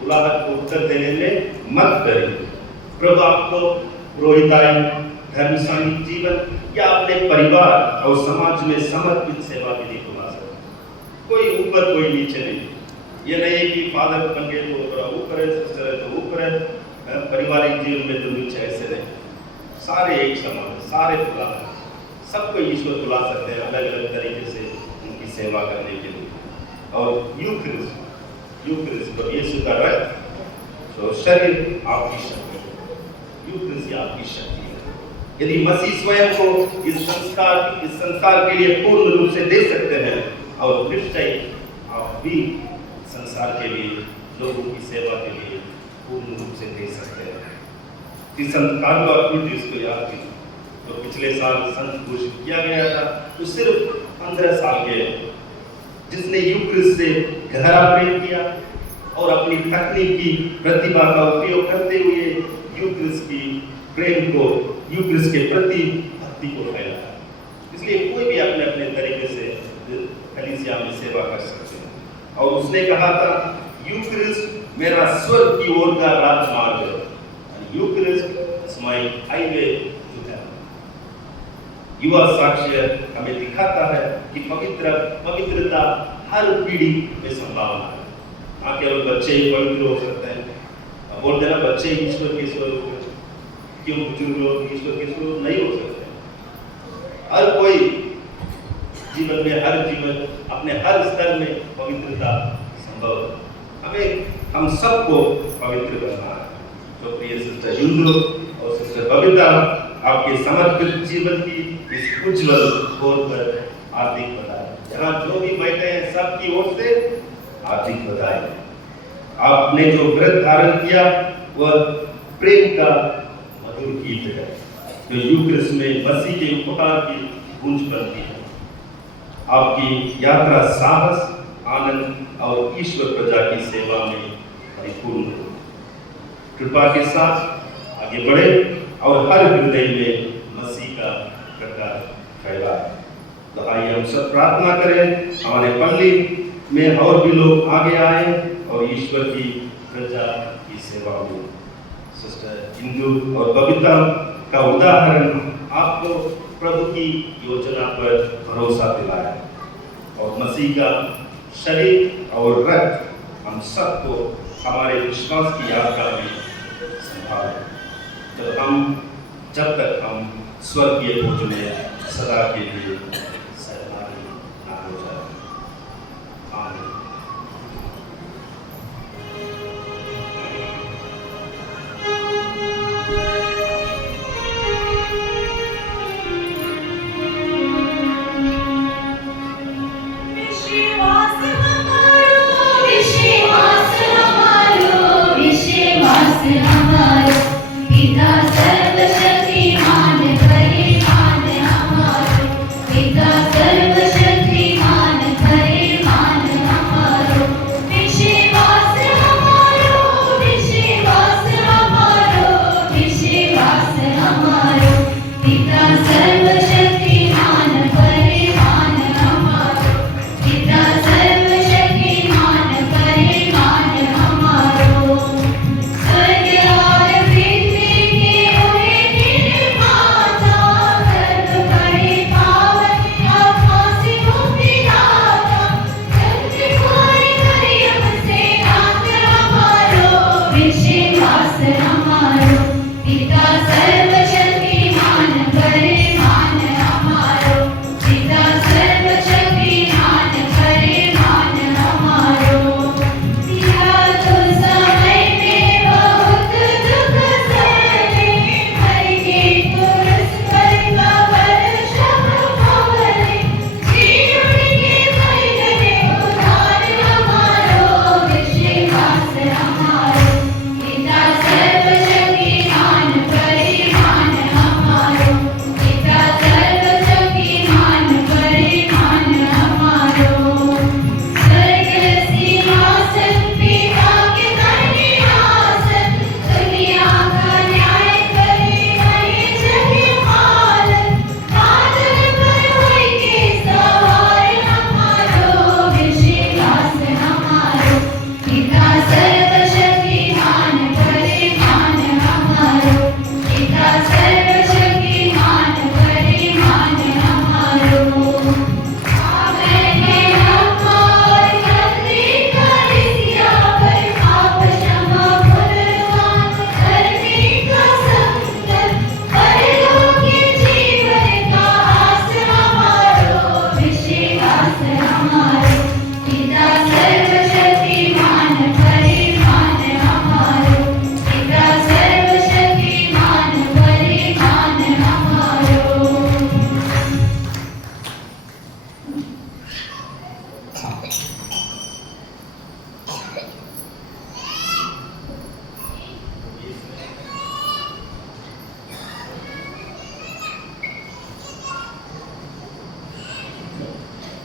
बुलाहट को उत्तर देने में मत डरें। प्रभु आपको पुरोहिताई, धर्म संगीत जीवन या अपने परिवार और समाज में समर्पित सेवा के लिए बुला सकते। कोई ऊपर कोई नीचे नहीं। ये नहीं कि फादर बन गए तो थोड़ा ऊपर है, सिस्टर है तो ऊपर है, पारिवारिक जीवन में तो नीचे, ऐसे नहीं। सारे एक समान, सारे बुला, सबको ईश्वर बुला सकते हैं अलग अलग तरीके से उनकी सेवा करने के लिए। और यूक्रिस्ट तो यीशु का रक्त, तो शरीर आपकी शक्ति, यूक्रिस्ट आपकी शक्ति है। यदि मसीह स्वयं को इस संसार के लिए पूर्ण रूप से दे सकते हैं और निश्चय आप भी संसार के लिए, लोगों की सेवा के लिए पूर्ण रूप से दे सकते हैं। संत कार्लो अक्विनास को याद कीजिए, तो पिछले साल संत घोषित किया गया था, तो सिर्फ 15 साल के, जिसने यूक्रिस्ट से गहरा प्रेम किया और अपनी तकनीकी प्रतिभा का उपयोग करते हुए यूक्रिस्ट की प्रेम को, यूक्रिस्ट के प्रति भक्ति को फैलाया। इसलिए कोई भी अपने अपने तरीके से कलीसिया में सेवा कर सकते हैं। और उसने कहा था, यूक्रिस्ट मेरा स्वर्ग की ओर का राजमार्ग है, Eucharist is my highway to heaven. युवा साक्ष्य हमें दिखाता है कि पवित्रता हर पीढ़ी में संभावना है। हाँ, केवल बच्चे ही पवित्र हो सकते हैं। अब बोलते ना, बच्चे ईश्वर के स्वरूप, क्यों बुजुर्ग लोग ईश्वर के स्वरूप नहीं हो सकते? हर कोई जीवन में, हर जीवन अपने हर स्तर में पवित्रता संभव है। हम सबको पवित्र बनना है। तो प्रिय सिस्टर इंदु और सिस्टर बबीता, आपके समर्पित जीवन की इस उज्जवल खोज पर हार्दिक बधाई। यहाँ जो भी बैठे हैं सबकी ओर से हार्दिक बधाई। आपने जो व्रत धारण किया वह प्रेम का मधुर गीत है, जो यूक्रिस्ट में मसीह के उपहार की गूंज बनती है। आपकी यात्रा साहस, आनंद और ईश्वर प्रजा की सेवा में परिपूर्ण हो। कृपा के साथ आगे बढ़े और हर हृदय में मसीह का प्रकाश फैलाए। तो आइए हम सब प्रार्थना करें, हमारे पल्ली में और भी लोग आगे आए और ईश्वर की प्रजा की सेवा में। सिस्टर इंदु और बबीता का उदाहरण आपको प्रभु की योजना पर भरोसा दिलाया और मसीह का शरीर और रक्त हम सबको हमारे विश्वास की यात्रा में संभाले। जब तक हम स्वर्गीय भोज में सदा के लिए सहभागी ना हो जाए। आमीन।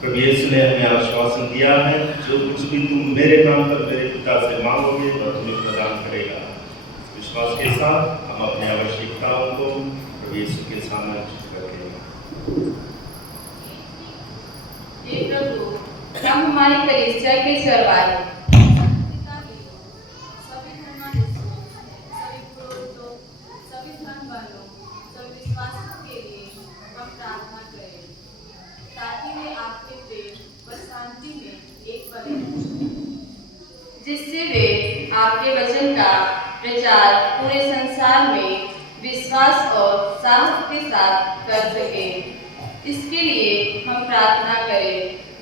प्रभु यीशु ने हमें आश्वासन दिया है, जो कुछ भी तुम मेरे नाम पर मेरे पिता से मांगोगे वह तुम्हें प्रदान करेगा। इस विश्वास के साथ हम अपनी आवश्यकताओं को प्रभु यीशु के सामने रखेंगे। हे प्रभु, हम हमारी कलीसिया के चरवाहे सभी धर्माधीशों, सभी पुरोहितों, सभी धर्मवालों, सभी विश्वासियों के लिए हम प्रार्थना करें ताकि वे आपके प्रेम व शांति में एक बने, जिससे वे आपके वचन का प्रचार पूरे संसार में विश्वास और साहस के साथ कर सके। इसके लिए हम प्रार्थना करें।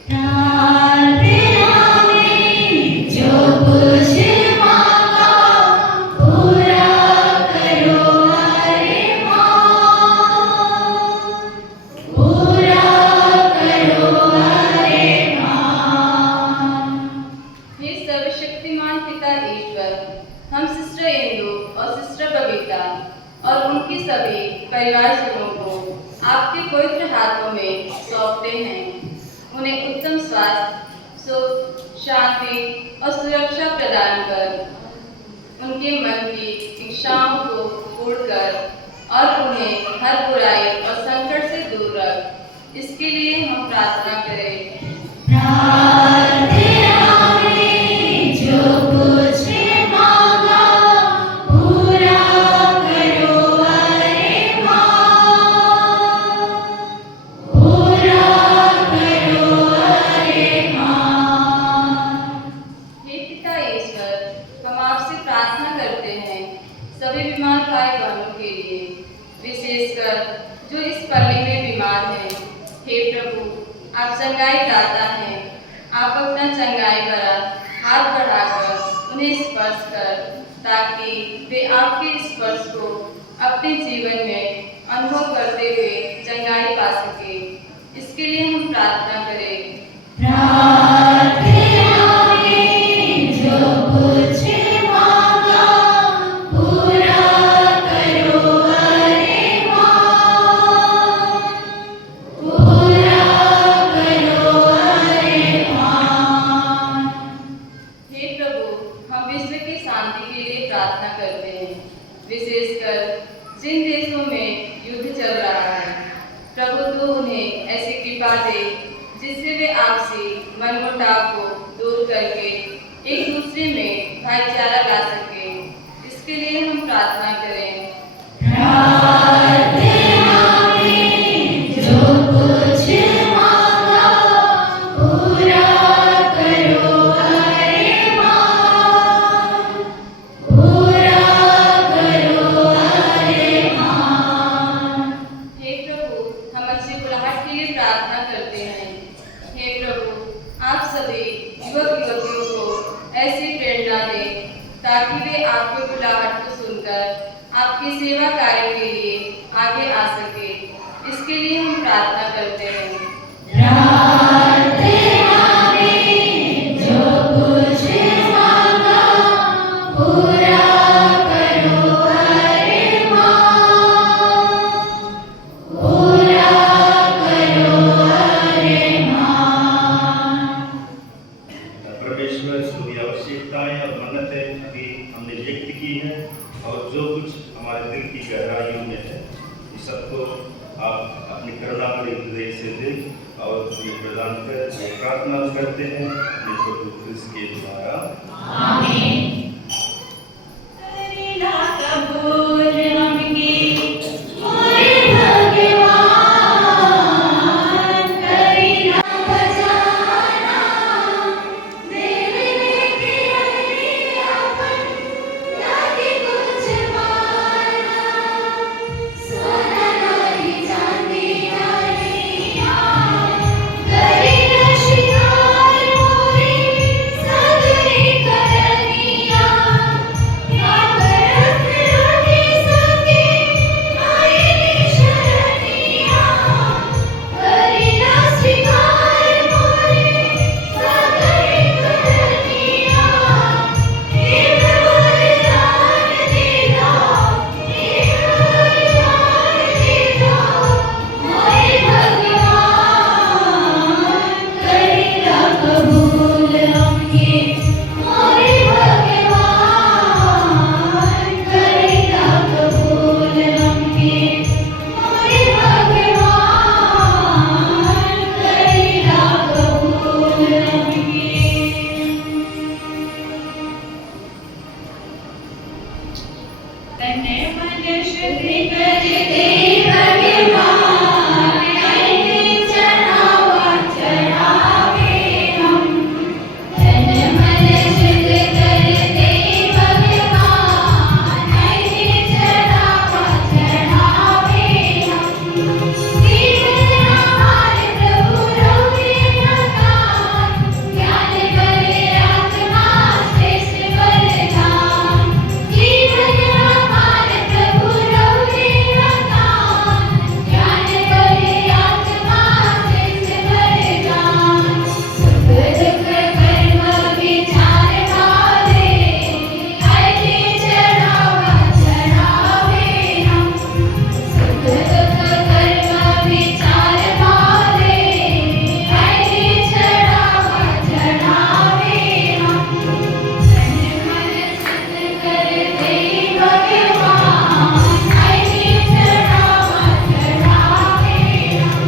प्रार्थना में जो कुछ मांगा पूरा करो हरे मां, पूरा करो हरे मां। हे सर्वशक्तिमान पिता ईश्वर, हम सिस्टर इंदु और सिस्टर बबीता और उनकी सभी परिवारजनों को आपके पवित्र हाथों में सौंपते हैं। उन्हें उत्तम स्वास्थ्य, सुख, शांति और सुरक्षा प्रदान कर, उनके मन की इच्छाओं को पूर्ण कर और उन्हें हर बुराई और संकट से दूर रख। इसके लिए हम प्रार्थना करें। प्रार्थना में जो कुछ मांगा पूरा करो हरे मां, पूरा करो हरे मां। हे पिता ईश्वर, हम आपसे प्रार्थना करते हैं सभी बीमार भाई बहनों के लिए, विशेषकर जो इस पल्ली में बीमार हैं। हे प्रभु, आप चंगाई दाता हैं। आप अपना चंगाई भरा हाथ बढ़ाकर उन्हें स्पर्श कर, ताकि वे आपके स्पर्श को अपने जीवन में अनुभव करते हुए चंगाई पा सके। इसके लिए हम प्रार्थना करें। प्रार्थना में जो कुछ मांगा पूरा करो हरे मां, पूरा करो हरे मां। हे प्रभु, हम विश्व की शांति के लिए प्रार्थना करते हैं, विशेषकर जिन देशों में युद्ध चल रहा है। प्रभु, तू उन्हें ऐसी कृपा दे जिससे वे आपसी मनमुटाव को दूर करके एक दूसरे में भाईचारा ला सके। इसके लिए हम प्रार्थना करें। प्रार्थना में जो कुछ मांगा पूरा करो हरे मां, पूरा करो हरे मां। हे प्रभु, हम अच्छी बुलाहट के लिए प्रार्थना करते हैं। हे प्रभु, आप सभी युवक युवतियों को ऐसी प्रेरणा दें ताकि वे आपके बुलाहट को सुनकर आपकी सेवा कार्य के लिए आगे आ सके। इसके लिए हम प्रार्थना करते हैं। प्रार्थना में जो कुछ मांगा पूरा करो हरे मां, पूरा करो हरे मां। परमेश्वर सभी आवश्यकताएं और मन्नतें अभी हमने व्यक्त की है, और जो कुछ हमारे दिल की गहराइयों में है, इस सबको आप अपनी करुणा भरे हृदय से दें और ये प्रदान कर प्रार्थना करते हैं अपने प्रभु क्रिस्त के द्वारा। आमीन। करेला कबूल हमकी मोरे भगवान, करेला बजाना देवने के हरे अपन, लागे कुछ माना सोना नारी चांदी नारिया, करेला शिकार मोरे सगरे करनिया। तन मन शुद्धि करते भगवान ऐसे चढ़ावा चढ़ावे हम। तन मन शुद्ध करते भगवान ऐसे चढ़ावा चढ़ावे हम। जीवन हमारे प्रभु रहुए मकान, ज्ञान बल आत्मा श्रेष्ठ वरदान। जीवन हमारे प्रभु रहुए मकान, ज्ञान बल आत्मा श्रेष्ठ वरदान। सुख दुख कर्म विचार भावे ऐसे चढ़ावा चढ़ावे हम। सुख दुख कर्म विचार भावे ऐसे चढ़ावा चढ़ावे हम। तन मन शुद्ध करते भगवान ऐसे चढ़ावा चढ़ावे हम।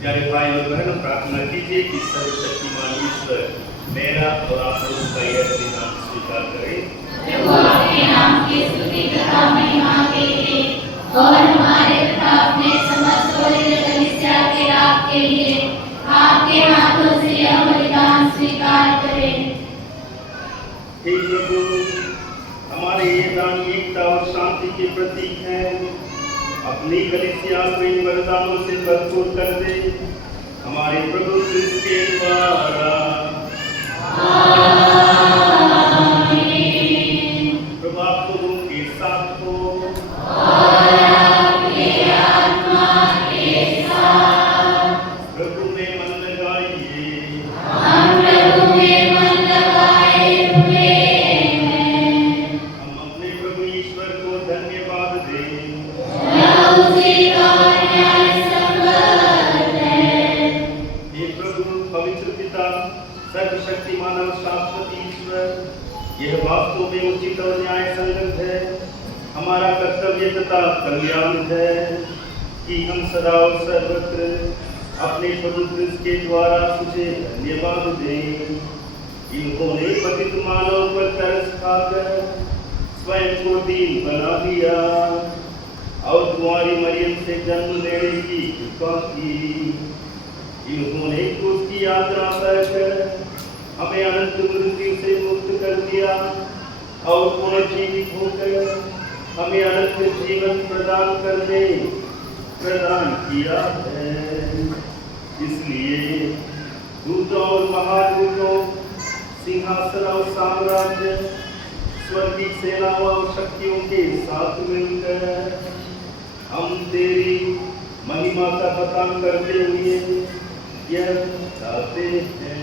प्यारे भाई और बहन, प्रार्थना कीजिए कि सर्वशक्तिमान ईश्वर मेरा और आप लोगों का यह बलिदान स्वीकार करे। प्रभु आपके नाम की स्तुति तथा महिमा के लिए और हमारे तथा अपने समस्त पवित्र कलीसिया के लाभ के लिए आपके हाथों से यह बलिदान स्वीकार करें। हे प्रभु, हमारे ये दान एकता और शांति के प्रतीक हैं। अपनी कलीसिया को इन वरदानों से भरपूर कर दे, हमारे प्रभु क्रिस्त के द्वारा। प्रभु आप लोगों के साथ हो। प्रभु में मन लगाइए। हम प्रभु में मन लगाए हुए हैं। हम अपने प्रभु ईश्वर को धन्यवाद दें। यह उसी का न्याय संगत है। हे प्रभु पवित्र पिता, सर्वशक्तिमान और शाश्वत ईश्वर, यह वास्तव में उचित और न्याय संगत है, हमारा कर्तव्य तथा कल्याण है कि हम सदा और सर्वत्र अपने प्रभु क्रिस्त के द्वारा तुझे धन्यवाद दें। इन्होंने पतित मानव पर तरस खाकर स्वयं को दीन बना दिया और कुंवारी मरियम से जन्म लेने की कृपा की। इन्होंने क्रूस की यात्रा कर हमें अनंत मृत्यु से मुक्त कर दिया और पुनर्जीवित होकर हमें अनंत जीवन प्रदान किया है। इसलिए दूतों और महादूतों, सिंहासन और साम्राज्य, स्वर्गीय सेनाओं और शक्तियों के साथ मिलकर हम तेरी महिमा का बखान करते हुए यह गाते हैं।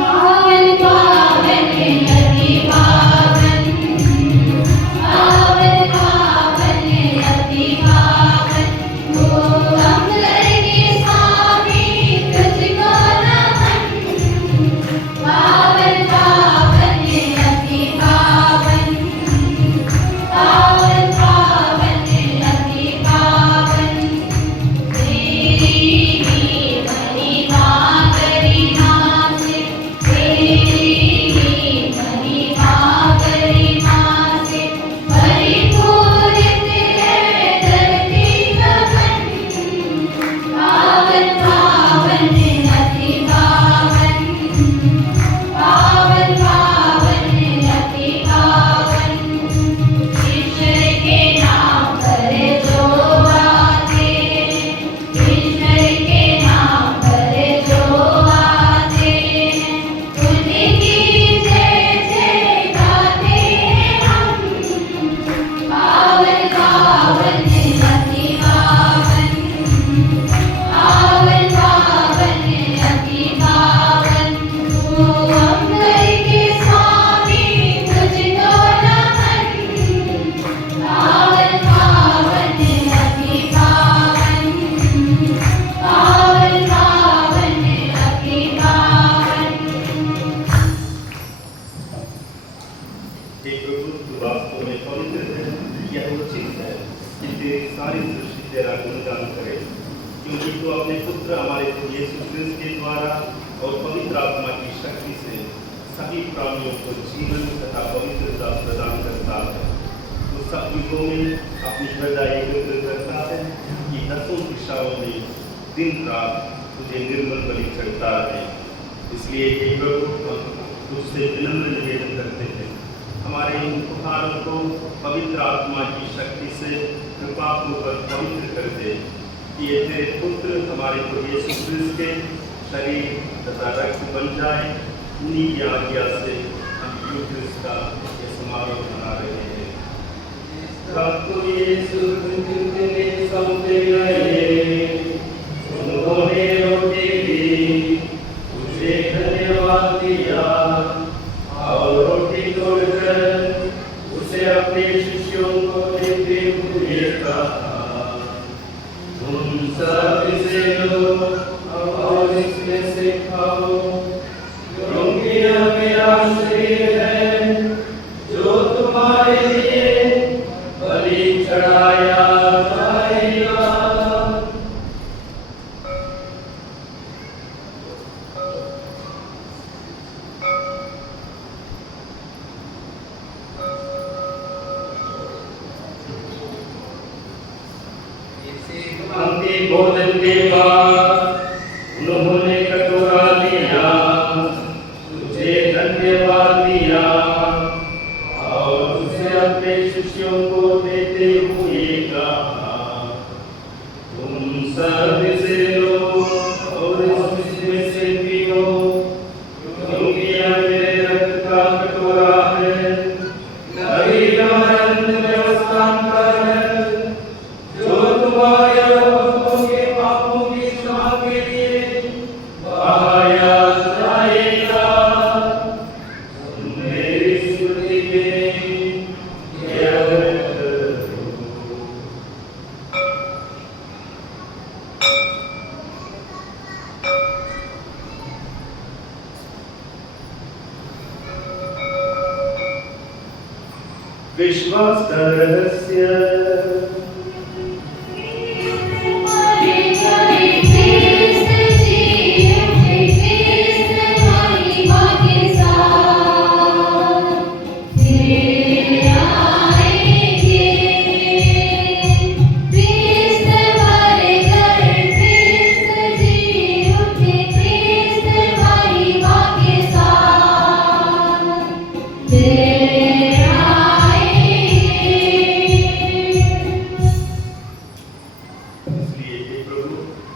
पावन पावन अति पावन, पावन पावन अति पावन, वो अंबर के स्वामी तुझको नमन। पावन पावन अति पावन, यह उचित है कि तेरी सारी सृष्टि तेरा गुणगान करे, क्योंकि तू अपने पुत्र हमारे प्रभु यीशु क्रिस्त के द्वारा और पवित्र आत्मा की शक्ति से सभी प्राणियों को जीवन तथा पवित्रता प्रदान करता है। तो सब युगों में अपनी प्रजा एकत्र करता है कि दसों दिशाओं में दिन रात तुझे निर्मल बलि चढ़ता है। इसलिए हे प्रभु, हम तुझसे विनम्र निवेदन करते हैं, हमारे इन उपहारों को पवित्र आत्मा की शक्ति से कृपापूर्वक पवित्र कर दे, कि ये तेरे पुत्र हमारे प्रभु यीशु क्रिस्त के शरीर तथा रक्त बन जाए। उन्हीं की आज्ञा से हम यूक्रिस्ट का ये समारोह मना रहे हैं। प्रभु यीशु क्रिस्त ने सौंपे गए, उन्होंने रोटी ली, तुझे धन्यवाद दिया और रोटी तोड़कर उसे अपने शिष्यों को देते हुए कहा, तुम सब इसे लो और इसमें से खाओ, क्योंकि यह मेरा शरीर है जो तुम्हारे लिए बलि चढ़ाया जाएगा। अंतिम भोजन के बाद उन्होंने कटोरा लिया, तुझे धन्यवाद दिया और उसे अपने शिष्यों को देते हुए कहा, तुम सब इसे लो और इसमें से पियो, क्योंकि यह मेरे रक्त का कटोरा है, नई अनंत व्यवस्था का है, जो तुम्हारे भक्तों के पापों की क्षमा के लिए बहाया जाएगा। मेरी स्मृति में यह करो। विश्वास का रहस्य।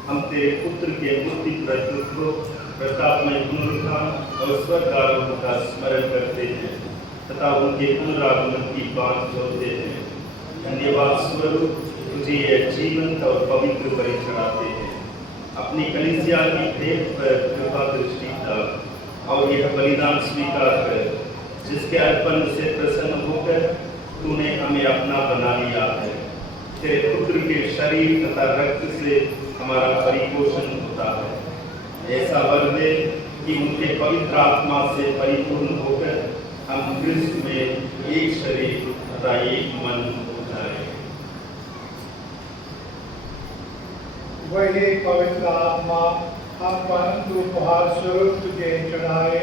हम तेरे पुत्र के मूर्ति प्रस्तुत प्रतापमय पुनरुत्थान और स्वर्ग आरोहण का स्मरण करते हैं तथा उनके पुनरागमन की बात जोड़ते हैं। धन्यवाद स्वरूप तुझे यह जीवंत और पवित्र बलि चढ़ाते हैं। अपनी कलीसिया की भेंट पर कृपा दृष्टि डाल और यह बलिदान स्वीकार कर, जिसके अर्पण से प्रसन्न होकर तूने हमें अपना बना लिया है। तेरे पुत्र के शरीर तथा रक्त से हमारा परिपोषण होता है। ऐसा वर दे कि उनके पवित्र आत्मा से परिपूर्ण होकर हम क्रिस्त में एक शरीर तथा एक मन हो जाए। वही पवित्र आत्मा हम परंतु उपहार स्वरूप तुझे चढ़ाए।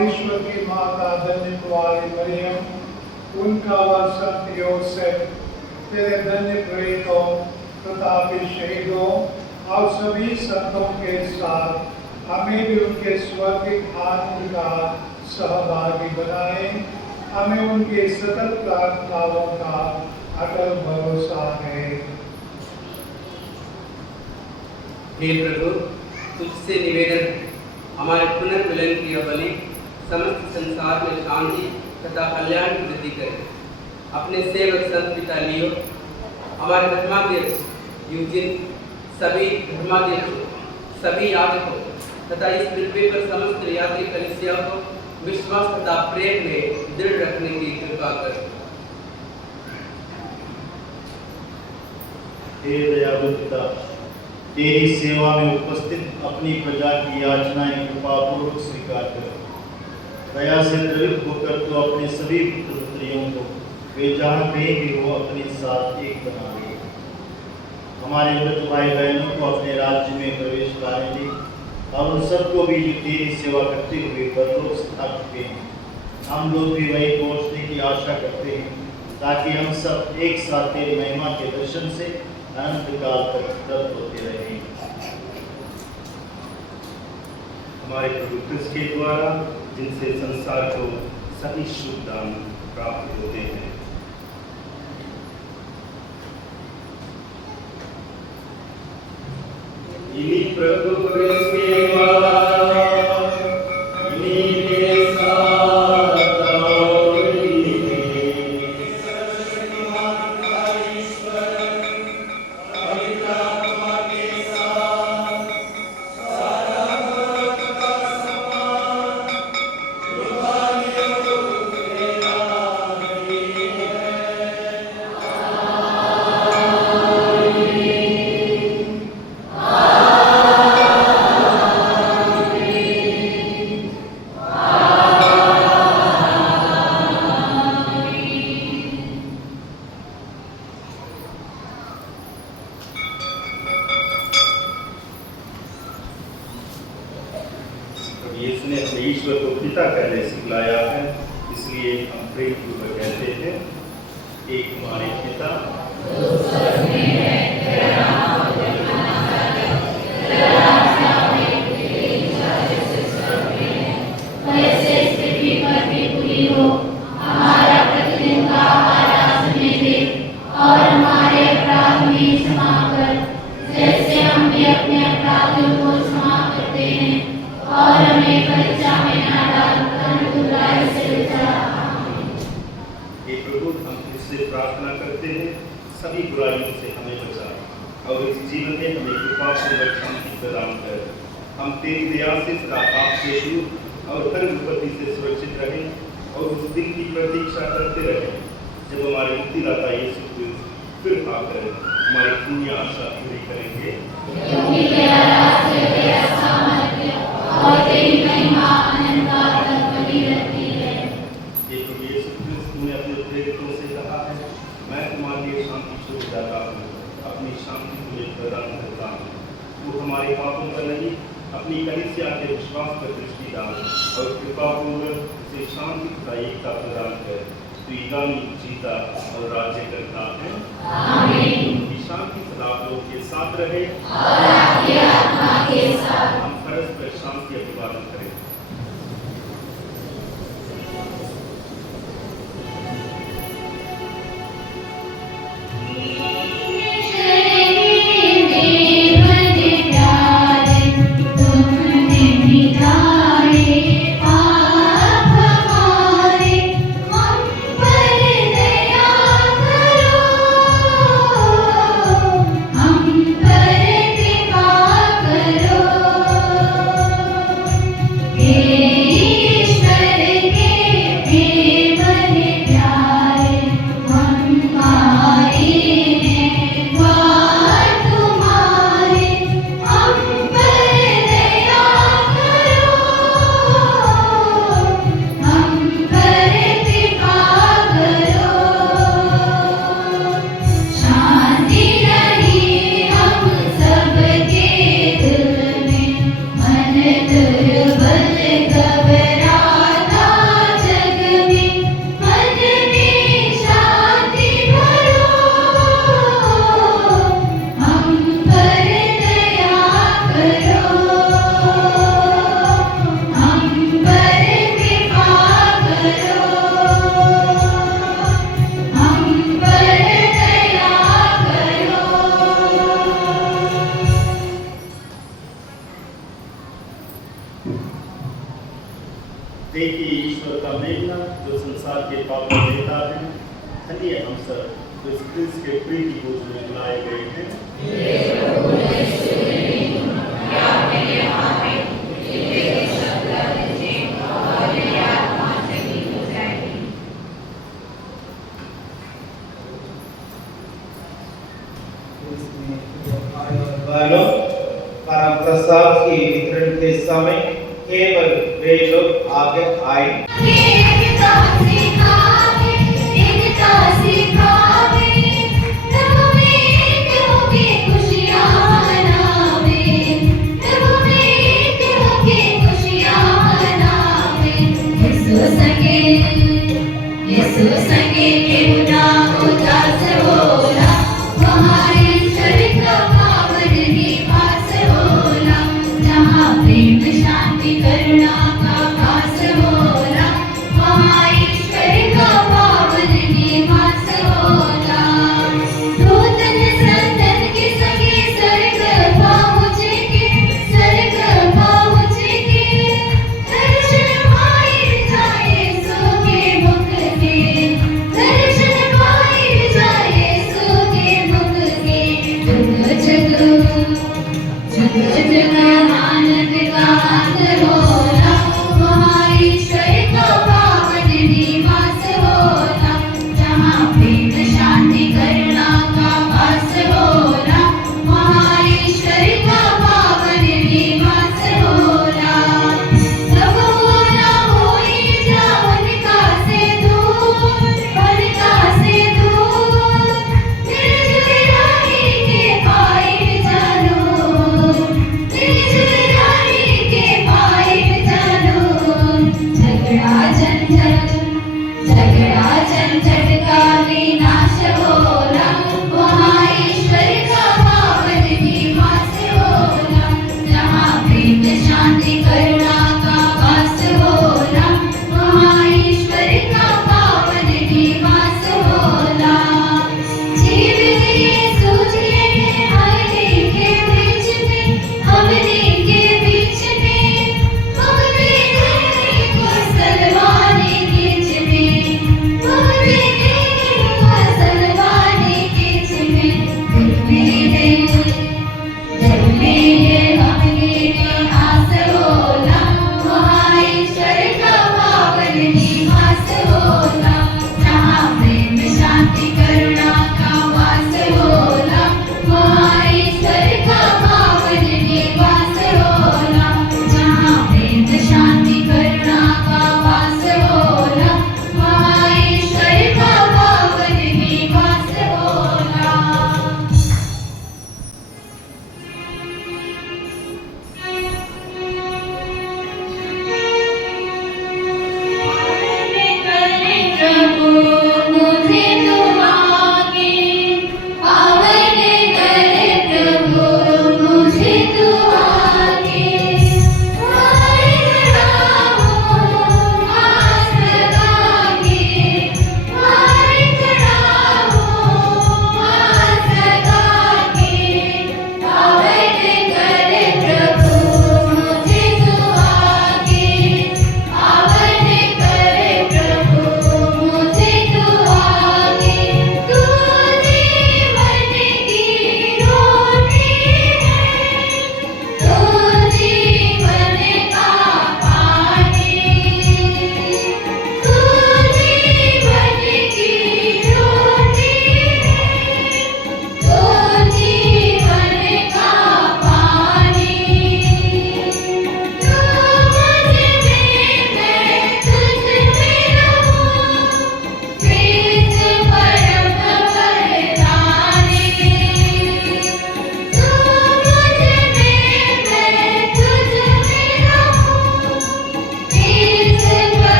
ईश्वर की माता धन्य कुमारी मरियम, उनका वर संत योसेफ, तेरे धन्य प्रेरितों तथा शहीदों और सभी संतों के साथ हमें भी उनके स्वर्गिक आनंद का सहभागी बनाए। हमें उनके सतत प्रार्थनाओं का अटल भरोसा है। हे प्रभु, तुझसे निवेदन, हमारे पुनर्मिलन की यह बलि समस्त संसार में शांति तथा कल्याण की वृद्धि करे। अपने सेवक संत पिता लियो, हमारे धर्माध्यक्ष यूजिन, सभी धर्माध्यक्षों, सभी याजकों तथा इस पृथ्वी पर समस्त यात्री कलीसिया को विश्वास तथा प्रेम में दृढ़ रखने की कृपा कर। हे दयालु पिता, तेरी सेवा में उपस्थित अपनी प्रजा की याचनाएं कृपापूर्वक स्वीकार कर। दया से द्रवित होकर तो अपने सभी पुत्र पुत्रियों को वे जहाँ कहीं भी हो अपने साथ एक बना ले। हमारे मृत भाई बहनों को अपने राज्य में प्रवेश कराने दे और उन सबको भी जो तेरी सेवा करते हुए परलोक स्थान चुके हैं, हम लोग भी वही पहुँचने की आशा करते हैं, ताकि हम सब एक साथ तेरी महिमा के दर्शन से अनंत काल तक तृप्त होते रहें। हमारे प्रभु क्रिस्त के द्वारा जिनसे संसार को सभी शुभ दान प्राप्त होते हैं। इन्हीं प्रभु क्रिस्त के द्वारा इन्हीं के साथ और यीशु ने अपने ईश्वर को पिता कहने सिखलाया है, इसलिए हम प्रेम पूर्वक कहते हैं, एक हमारे पिता प्रार्थना करते हैं, सभी बुराइयों से हमें बचा और इस जीवन में हमें कृपा पूर्वक शांति प्रदान कर। हम तेरी दया से सदा पाप से दूर और हर विपत्ति से सुरक्षित रहें और उस दिन की प्रतीक्षा करते रहें जब हमारे मुक्तिदाता यीशु क्रिस्त फिर आकर हमारी दुनिया आशा पूरी करेंगे। मैं तुम्हारे लिए शांति छोड़ जाता हूँ, अपनी शांति तुम्हें प्रदान करता हूँ। वो हमारे पापों पर नहीं, अपनी कलीसिया के विश्वास पर दृष्टि डाल और कृपा पूर्वक उसे शांति तथा एकता प्रदान कर। तू ईगानी जीता और राज्य करता है। आमीन। शांति सदा लोग के साथ रहे और आपकी आत्मा के साथ। हम परस्पर शांति अभिवादन करें। देखिए ईश्वर का मेघना जो संसार के पापों देता है। धन्य हम सब जो इस क्रिस्त के प्रीति भोज में बुलाए गए हैं। परम प्रसाद के वितरण के समय केवल वे लोग आगे आए।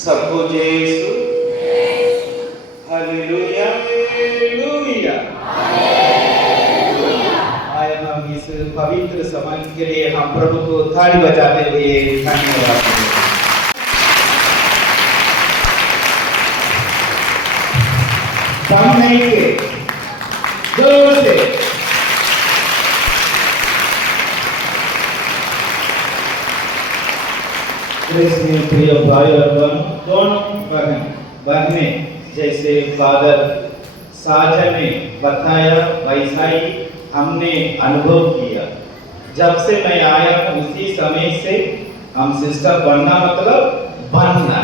सबको जय यीशु। Hallelujah hallelujah. आए हम इस पवित्र समय के लिए हम प्रभु को ताली बजाते हुए धन्यवाद दें। दम नहीं के जोर से कृष्ण प्रिय भाई और दोनों बहनें जैसे फादर साजन ने बताया वैसा ही हमने अनुभव किया। जब से मैं आया हूँ उसी समय से हम सिस्टर बनना मतलब बनना।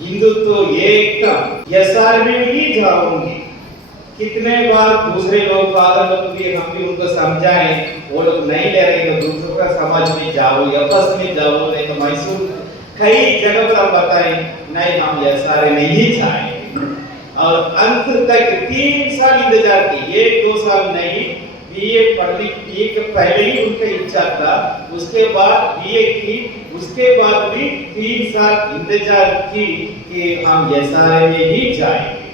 हिंदुत्व एकदम यसार में ही जाऊंगी। कितने बार दूसरे लोग फादर लोग भी हम भी उनको समझाएं, वो लोग नहीं ले रहे तो दूसरों का समाज में जाओ या बस में जाओ, नहीं तो मैसूर कई जगह पर बताएं नहीं हम यसार में ही जाएंगे। और अंत तक 3 साल इंतजार की, 1-2 साल नहीं, बीए पढ़ने के पहले ही उनका इच्छा था, उसके बाद बीए की, उसके बाद भी 3 साल इंतजार की कि हम यसार में ही जाएंगे,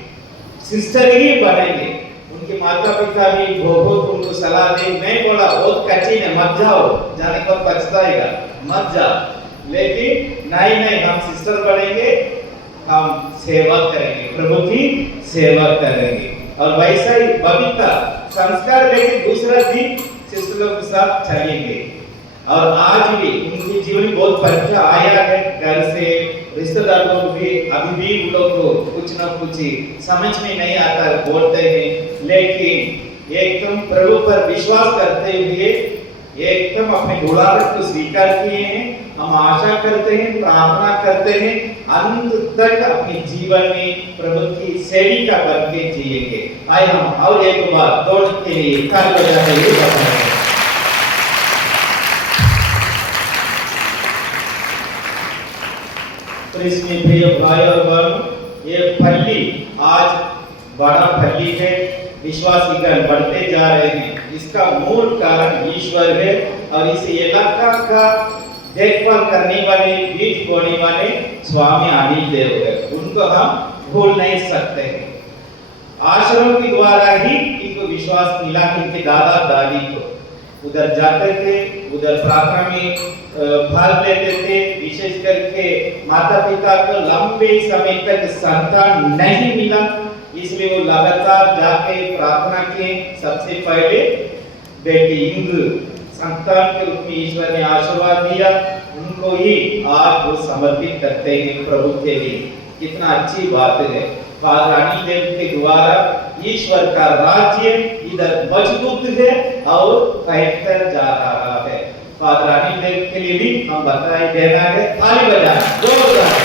सिस्टर ही बनेंगे। उनके माता पिता भी बहुत उनको सलाह दे। मैं बोला बहुत कठिन है, मत जाओ, जाने पर पछताएगा, मत जाओ। लेकिन नहीं हम सिस्टर बनेंगे, हम सेवा करेंगे, प्रभु की सेवा करेंगे। और वैसा ही बबीता संस्कार लेके दूसरा दिन सिस्टरों के साथ चलेंगे। और आज भी उनके जीवन में बहुत परीक्षा आया है, घर से रिश्तेदार लोग भी अभी भी उन लोग को कुछ ना कुछ समझ में नहीं आता, बोलते हैं, लेकिन एकदम प्रभु पर विश्वास करते हुए एकदम अपने बुलाहट को स्वीकार किए हैं। हम आशा करते हैं, प्रार्थना करते हैं, अंत तक अपने जीवन में प्रभु की सेविका बन के जिएंगे। आइए हम और एक बार दौड़ के लिए ताली बजाते हुए बताएंगे। कृष्ण प्रिय भाई और बहन, ये पल्ली आज बड़ा पल्ली है, विश्वासीगण बढ़ते जा रहे हैं। इसका मूल कारण ईश्वर है और इस इलाका का देखभाल करने वाले, बीज बोने वाले स्वामी अनिल देव है, उनको हम भूल नहीं सकते हैं। आश्रम के द्वारा ही इनको विश्वास मिला कि इनके दादा दादी को उधर जाते थे, उधर प्रार्थना में भाग लेते थे। विशेष करके माता पिता को लंबे समय तक संतान नहीं मिला, इसलिए वो लगातार जाके प्रार्थना किए। सबसे पहले बेटी इंदु संतान के रूप में ईश्वर ने आशीर्वाद दिया, उनको ही आज वो समर्पित करते हैं प्रभु के लिए। कितना अच्छी बात है। फादर अनिल देव के द्वारा ईश्वर का राज्य इधर मजबूत है और फैलता जा रहा है। फादर अनिल देव के लिए भी हम बधाई देना है, ताली बजाना जोरदार।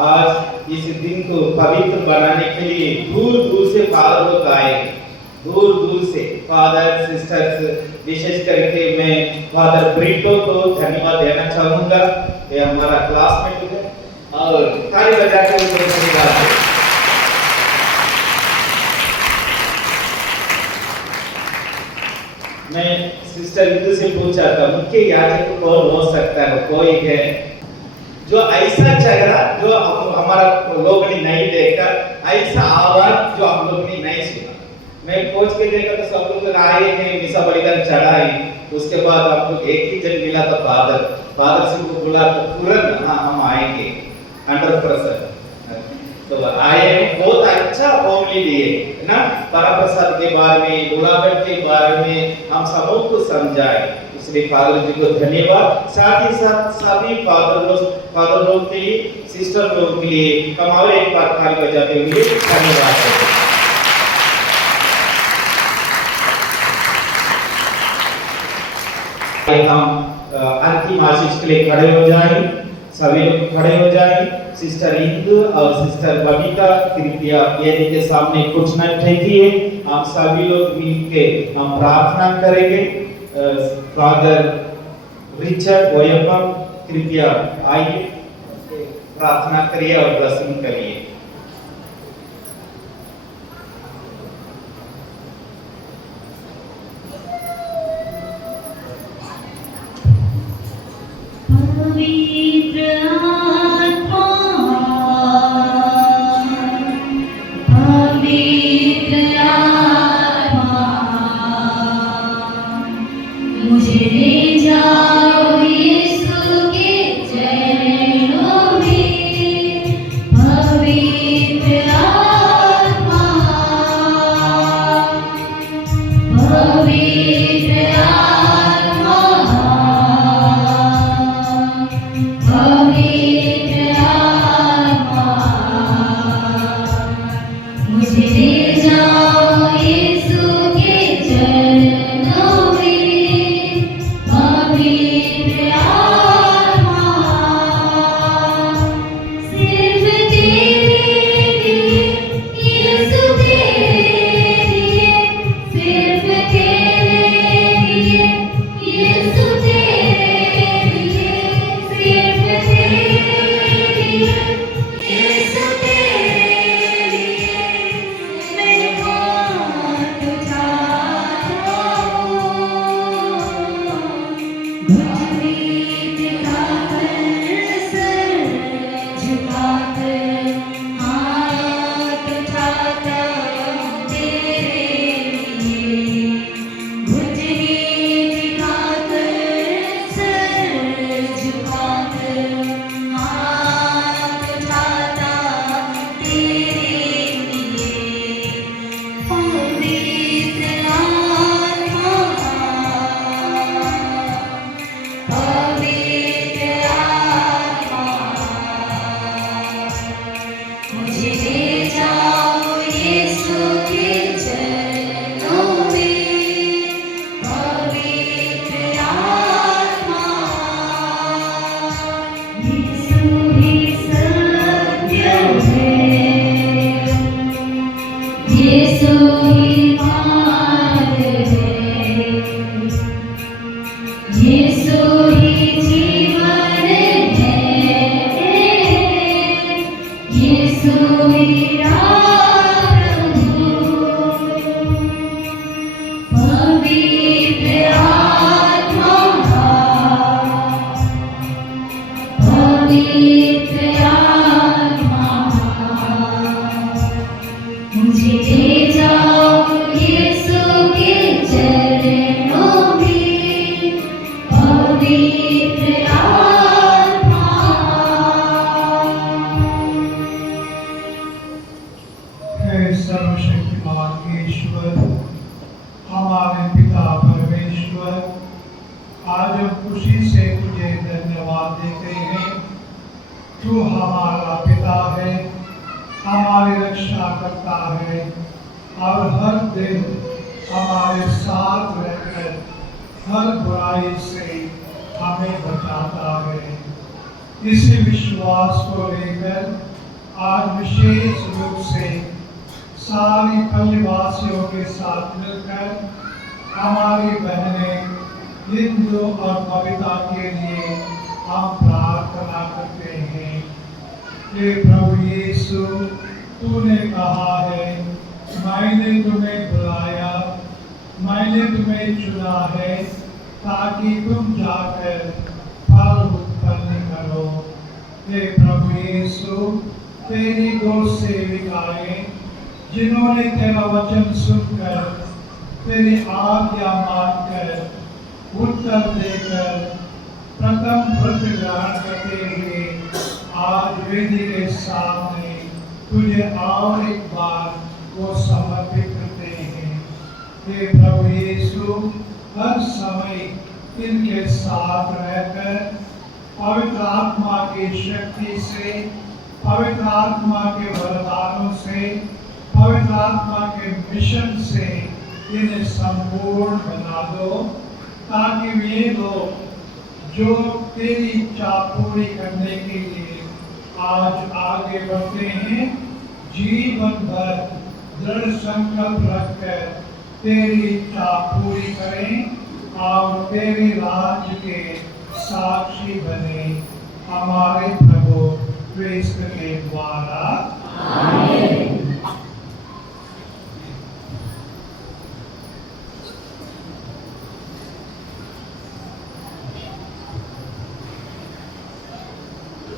आज इस दिन को पवित्र बनाने के लिए दूर दूर से फादर लोग आए, दूर दूर से फादर सिस्टर्स। विशेष करके मैं फादर ब्रिटो को धन्यवाद देना चाहूंगा, ये हमारा क्लासमेट है और ताली बजा के उनको धन्यवाद दें। मैं सिस्टर इंदु से पूछा था मुख्य याजक कौन हो सकता है, कोई है जो ऐसा चेहरा जो हमारा लोग ने नहीं देखा, ऐसा आवाज जो हम लोग ने नहीं सुना। मैं खोज के देखा तो सब लोग आए थे, मिसा बलिदान चढ़ाई, उसके बाद आपको एक ही जन मिला था फादर से को बोला तो तुरंत हाँ हम आएंगे 100%। तो आए, बहुत अच्छा होमली दिए ना, परप्रसाद के बारे में, गुलाबट के बारे में हम सबों को समझाए, इसलिए फादर जी को धन्यवाद। साथ ही साथ सभी फादर लोग के लिए, सिस्टर लोग के लिए हम और एक बार ताली बजाते हुए धन्यवाद करते हैं। हम अंतिम आशीष के लिए खड़े हो जाएं, सभी लोग खड़े हो जाएं। सिस्टर इंदु और सिस्टर बबीता कृपया वेदी के सामने कुछ न ठहरिए, हम सभी लोग मिलके हम प्रार्थना करेंगे। फादर रिचर्ड ओयप्पा कृपया आइए, प्रार्थना करिए और दर्शन करिए। हे सर्वशक्तिमान ईश्वर, हमारे पिता परमेश्वर, आज हम खुशी से तुझे धन्यवाद देते हैं। तू हमारा पिता है, हमारी रक्षा करता है और हर दिन हमारे साथ रहकर हर बुराई से हमें बचाता है। इसी विश्वास को लेकर आज विशेष रूप से सारी पल्लीवासियों के साथ मिलकर हमारी बहनें हिंदू और कविता के लिए हम प्रार्थना करते हैं। हे प्रभु यीशु, तूने कहा है, मैंने तुम्हें बुलाया, मैंने तुम्हें चुना है ताकि तुम जाकर फल उत्पन्न करो। हे प्रभु यीशु, तेरी दो सेविकाएं जिन्होंने तेरा वचन सुनकर तेरी आज्ञा मानकर उत्तर देकर प्रथम व्रत ग्रहण करते हुए आज वेदी के सामने तुझे और एक बार वो समर्पित करते हैं। हे प्रभु यीशु, हर समय इनके साथ रहकर पवित्र आत्मा की शक्ति से, पवित्र आत्मा के वरदानों से, पवित्र आत्मा के मिशन से इन्हें संपूर्ण बना दो, ताकि वे लोग जो तेरी इच्छा पूरी करने के लिए आज आगे बढ़ते हैं, जीवन भर दृढ़ संकल्प रखकर तेरी इच्छा पूरी करें और तेरे राज्य के साक्षी बने। हमारे प्रभु क्रिस्त के द्वारा आमीन।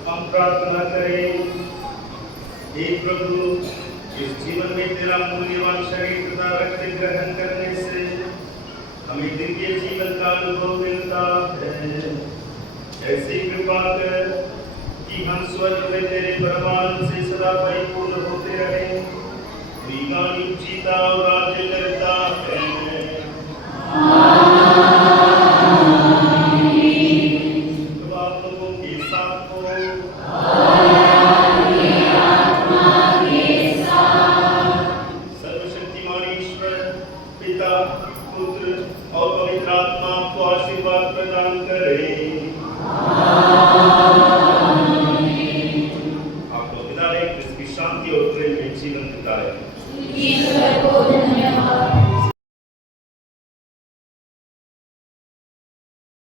हम प्रार्थना करें। हे प्रभु, इस जीवन में तेरा मूल्यवान शरीर तथा रक्त ग्रहण करने से हमें दिव्य जीवन का अनुभव मिलता है। ऐसी कृपा कर कि हम स्वर्ग में तेरे परमानंद से सदा परिपूर्ण होते रहें। ईमान जीता और राज्य करता है। ईश्वर को धन्यवाद।